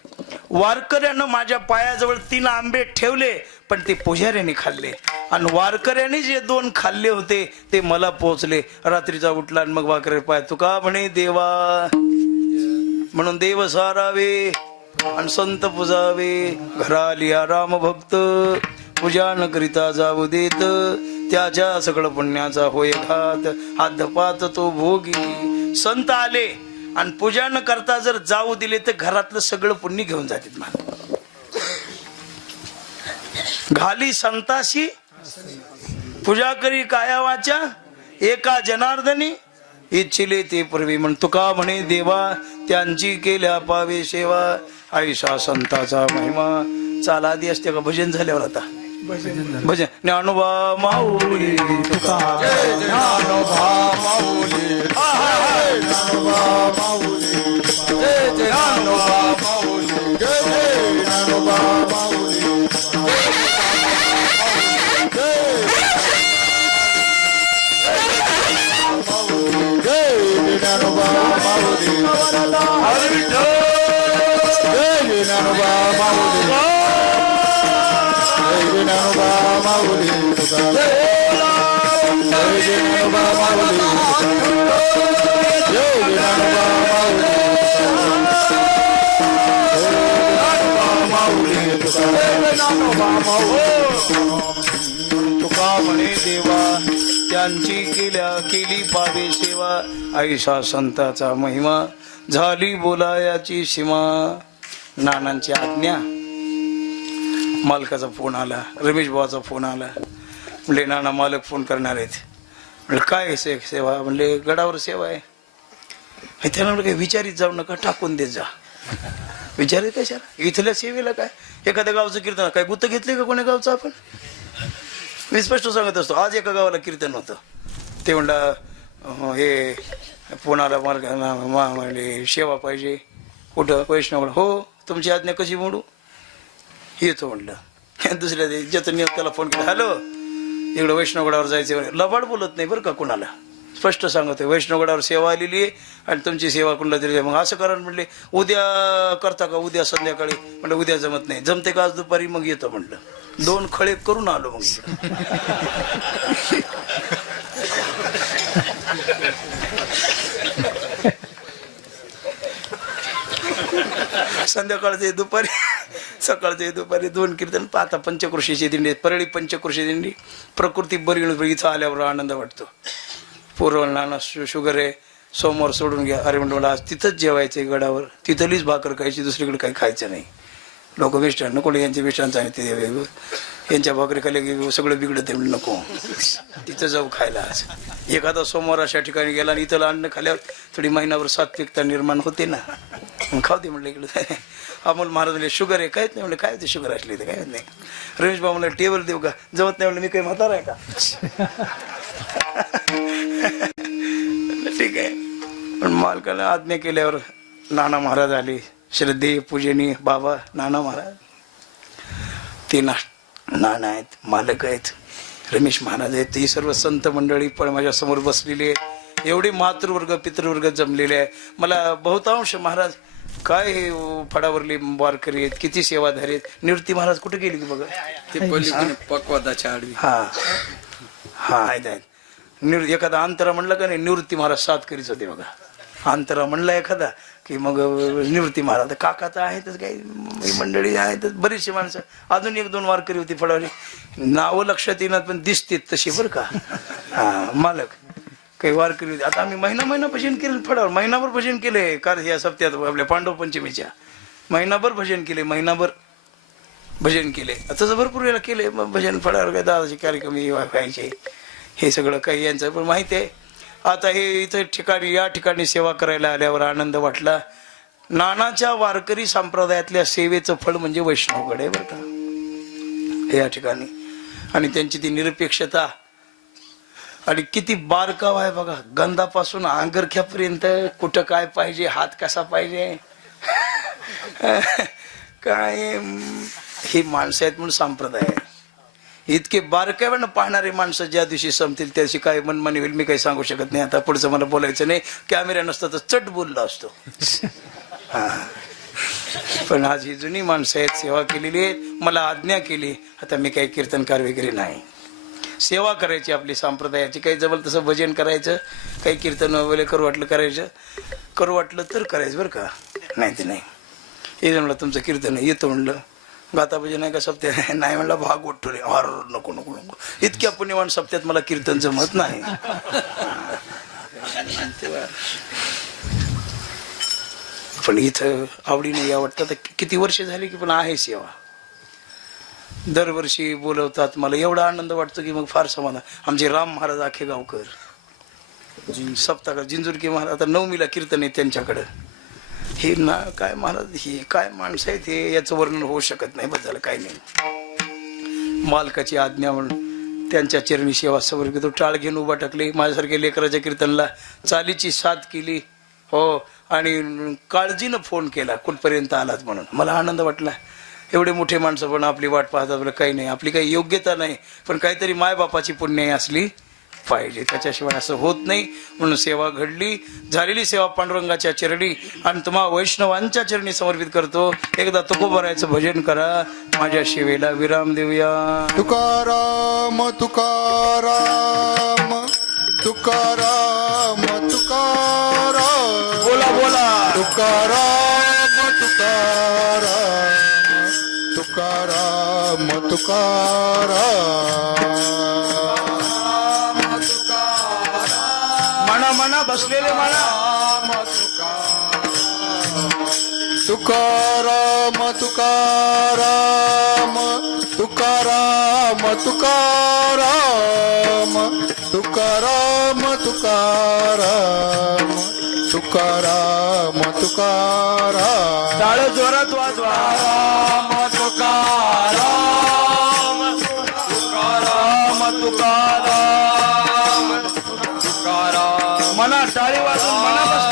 वारकऱ्यानं माझ्या पायाजवळ 3 आंबे ठेवले पण ते पुजाऱ्याने खाल्ले आणि वारकऱ्याने जे 2 खाल्ले होते ते मला पोहोचले रात्रीचा उठला आणि मग वारकरी पाय तुका म्हणे देवा म्हणून देव सारावे आणि संत पुजावे घराली राम भक्त पूजा न करिता जाऊ देत त्याच्या सगळं पुण्याचा होय घात हातपात तो भोगी संत आले आणि पूजा न करता जर जाऊ दिले तर घरातलं सगळं पुण्य घेऊन जातात मला घाली संताशी पूजा करी काया वाचा एका जनार्दनी इच्छिले ते पूर्वी म्हण तुका म्हणे देवा त्यांची केल्या पावे सेवा आयुषा संताचा महिमा चाला आधी असते का भजन झाल्यावर आता भजन ज्ञानोबा माऊली तुका ज्ञानोबा माऊली ज्ञानोबा माऊली ज्ञानोबा माऊली ज्ञानोबा माऊली ज्ञानोबा माऊली हरे विठ्ठल ज्ञानोबा माऊली ज्ञानोबा माऊली ज्ञानोबा माऊली तुका म्हणे देवा त्यांची केली पावे सेवा आयुषा संताचा महिमा झाली बोलायाची सीमा नानांची आज्ञा मालकाचा फोन आला रमेश भावाचा फोन आला म्हणले नाना मालक फोन करणार आहेत म्हणलं काय सेवा म्हणले गडावर सेवा आहे त्याला म्हणलं काय विचारित जाऊ नका टाकून देत जा विचारित कशाला इथल्या सेवेला काय एखाद्या गावचं कीर्तन काय गुत्त घेतले का कोणी गावचं आपण मी स्पष्ट सांगत असतो आज एका गावाला कीर्तन होतं ते म्हणलं हे पुण्याला म्हणले सेवा पाहिजे कुठं वैष्णवला हो तुमची आज्ञा कशी मोडू येतो म्हणलं दुसऱ्या ज्याचं नियम त्याला फोन केला हॅलो इकडं वैष्णवगडावर जायचं लबाड बोलत नाही बरं का कुणाला स्पष्ट सांगतोय वैष्णवगडावर सेवा आलेली आहे आणि तुमची सेवा कुणाला तरी मग असं करा म्हणले उद्या करता का उद्या संध्याकाळी म्हणलं उद्या जमत नाही जमते का आज दुपारी मग येतो म्हणलं 2 खळे करून आलो मग संध्याकाळचे दुपारी सकाळचे दुपारी 2 कीर्तन पाहता पंचकृषीची दिंडी परळी पंचकृषी दिंडी प्रकृती बरी इथं आल्यावर आनंद वाटतो पूर्व नाना शुगर आहे सोमवार सोडून घ्या. अरे म्हणलं मला आज तिथंच जेवायचं गडावर, तिथलीच भाकर खायची, दुसरीकडे काही खायचं नाही. लोक मिष्टान कोणी यांचे मिष्टान सांगितले यांच्या भाकरी खाली की सगळं बिघडत आहे, नको तिथं जाऊ खायला. आज एखादा सोमवार अशा ठिकाणी गेला आणि इथं अन्न खाल्यावर थोडी महिनाभर सात्विकता निर्माण होते ना, मग खाऊ दे म्हणलं. इकडं अमोल महाराजले शुगर आहे, काहीच नाही म्हणलं. काय ते शुगर असली तर काय नाही. रमेश भाऊ म्हणलं टेबल देऊ का, जमत नाही म्हणलं. मी काही म्हातारा आहे का? ठीक आहे. पण मालकाला आज्ञा केल्यावर नाना महाराज आले, श्रद्धेय पूजनीय बाबा नाना महाराज. ते नाना आहेत, मालक आहेत, रमेश महाराज आहेत, ही सर्व संत मंडळी पण माझ्या समोर बसलेली आहेत. एवढे मातृवर्ग पितृवर्ग जमलेले आहे. मला बहुतांश महाराज काय हे फडावरली वारकरी आहेत, किती सेवाधारी आहेत. निवृत्ती महाराज कुठे गेली की बघा, ते पलीकडे पक्वादाच्या आडवी. हा हा आहेत आहेत. एखादा अंतरा म्हणलं का नाही, निवृत्ती महाराज साथ करीत होते बघा. अंतरा म्हणला एखादा की मग निवृत्ती महाराज. काका तर आहेतच, काही मंडळी आहेतच, बरीचशी माणसं. अजून एक दोन वारकरी होती फडावली, नावं लक्षात येणार पण दिसतेत तशी बरं का. हा मालक काही वारकरी होती. आता आम्ही महिना भजन केलं फडावर, महिनाभर भजन केले. कारण या सप्त्यात आपल्या पांडव पंचमीच्या महिनाभर भजन केले, महिनाभर भजन केले. तसं भरपूर वेळेला केले भजन फडावर. काय दादाचे कार्यक्रम व्हायचे, हे सगळं काही यांचं पण माहिती आहे. आता हे इथं ठिकाणी या ठिकाणी सेवा करायला आल्यावर आनंद वाटला. नानाच्या वारकरी संप्रदायातल्या सेवेचं फळ म्हणजे वैष्णवगड आहे बरं का या ठिकाणी. आणि त्यांची ती निरपेक्षता आणि किती बारकाव आहे बघा, गंधापासून अंगरख्यापर्यंत कुठं काय पाहिजे, हात कसा पाहिजे काय. ही माणसं आहेत म्हणून संप्रदाय आहे. इतके बारकाईनं पाहणारे माणसं ज्या दिवशी संपतील त्या दिवशी काय मनमानी होईल मी काही सांगू शकत नाही. आता पुढचं मला बोलायचं नाही, कॅमेरा नसता तर चट बोलला असतो. हा पण आज ही जुनी माणसं आहेत, सेवा केलेली आहे, मला आज्ञा केली. आता मी काही कीर्तनकार वगैरे नाही, सेवा करायची आपली संप्रदायाची. काही जवळ तसं भजन करायचं, काही कीर्तन वगैरे करू वाटलं करायचं, करू वाटलं तर करायचं बरं का. नाही ते नाही. हे म्हणलं तुमचं कीर्तन येतं म्हणलं, गाता भजन आहे का सप्त्यात, नाही म्हणलं भाग उठतो रे, हर नको नको नको, इतक्या पुण्यवान सप्त्यात मला कीर्तन जमत नाही. पण इथं आवडीने या वाटतं. तर किती वर्ष झाली की पण आहे सेवा, दरवर्षी बोलवतात. मला एवढा आनंद वाटतो की मग फार समाधान. आमचे राम महाराज आखे गावकर सप्ताह जिंजुरकी महाराज, आता नवमीला कीर्तन आहे त्यांच्याकडं. हे ना काय महाराज, ही काय माणसं आहेत, हे याचं वर्णन होऊ शकत नाही. बस झालं काही नाही. मालकाची आज्ञा म्हणून त्यांच्या चरणी सेवा सवर तो टाळ घेऊन उभा टाकली. माझ्यासारख्या लेकराच्या कीर्तनला चालीची साथ केली हो. आणि काळजीनं फोन केला कुठपर्यंत आलात म्हणून. मला आनंद वाटला. एवढे मोठे माणसं पण आपली वाट पाहतात. आपलं काही नाही, आपली काही योग्यता नाही, पण काहीतरी मायबापाची पुण्य असली पाहिजे, त्याच्याशिवाय असं होत नाही. म्हणून सेवा घडली. झालेली सेवा पांडुरंगाच्या चरणी आणि तुम्हा वैष्णवांच्या चरणी समर्पित करतो. एकदा तुकोबारायचं भजन करा, माझ्या सेवेला विराम देऊया. तुकाराम तुकाराम तुकाराम तुकाराम, बोला बोला तुकाराम तुकाराम तुकाराम तुकाराम. म्हणा म्हणा बसलेले म्हणा. तुकाराम तुकाराम तुकाराम तुकाराम तुकाराम तुकाराम तुकाराम तुकाराम. टाळ जोरात वाजवा. तुकाराम तुकाराम तुकाराम तुकाराम. म्हणा टाळी वाजून म्हणा बस.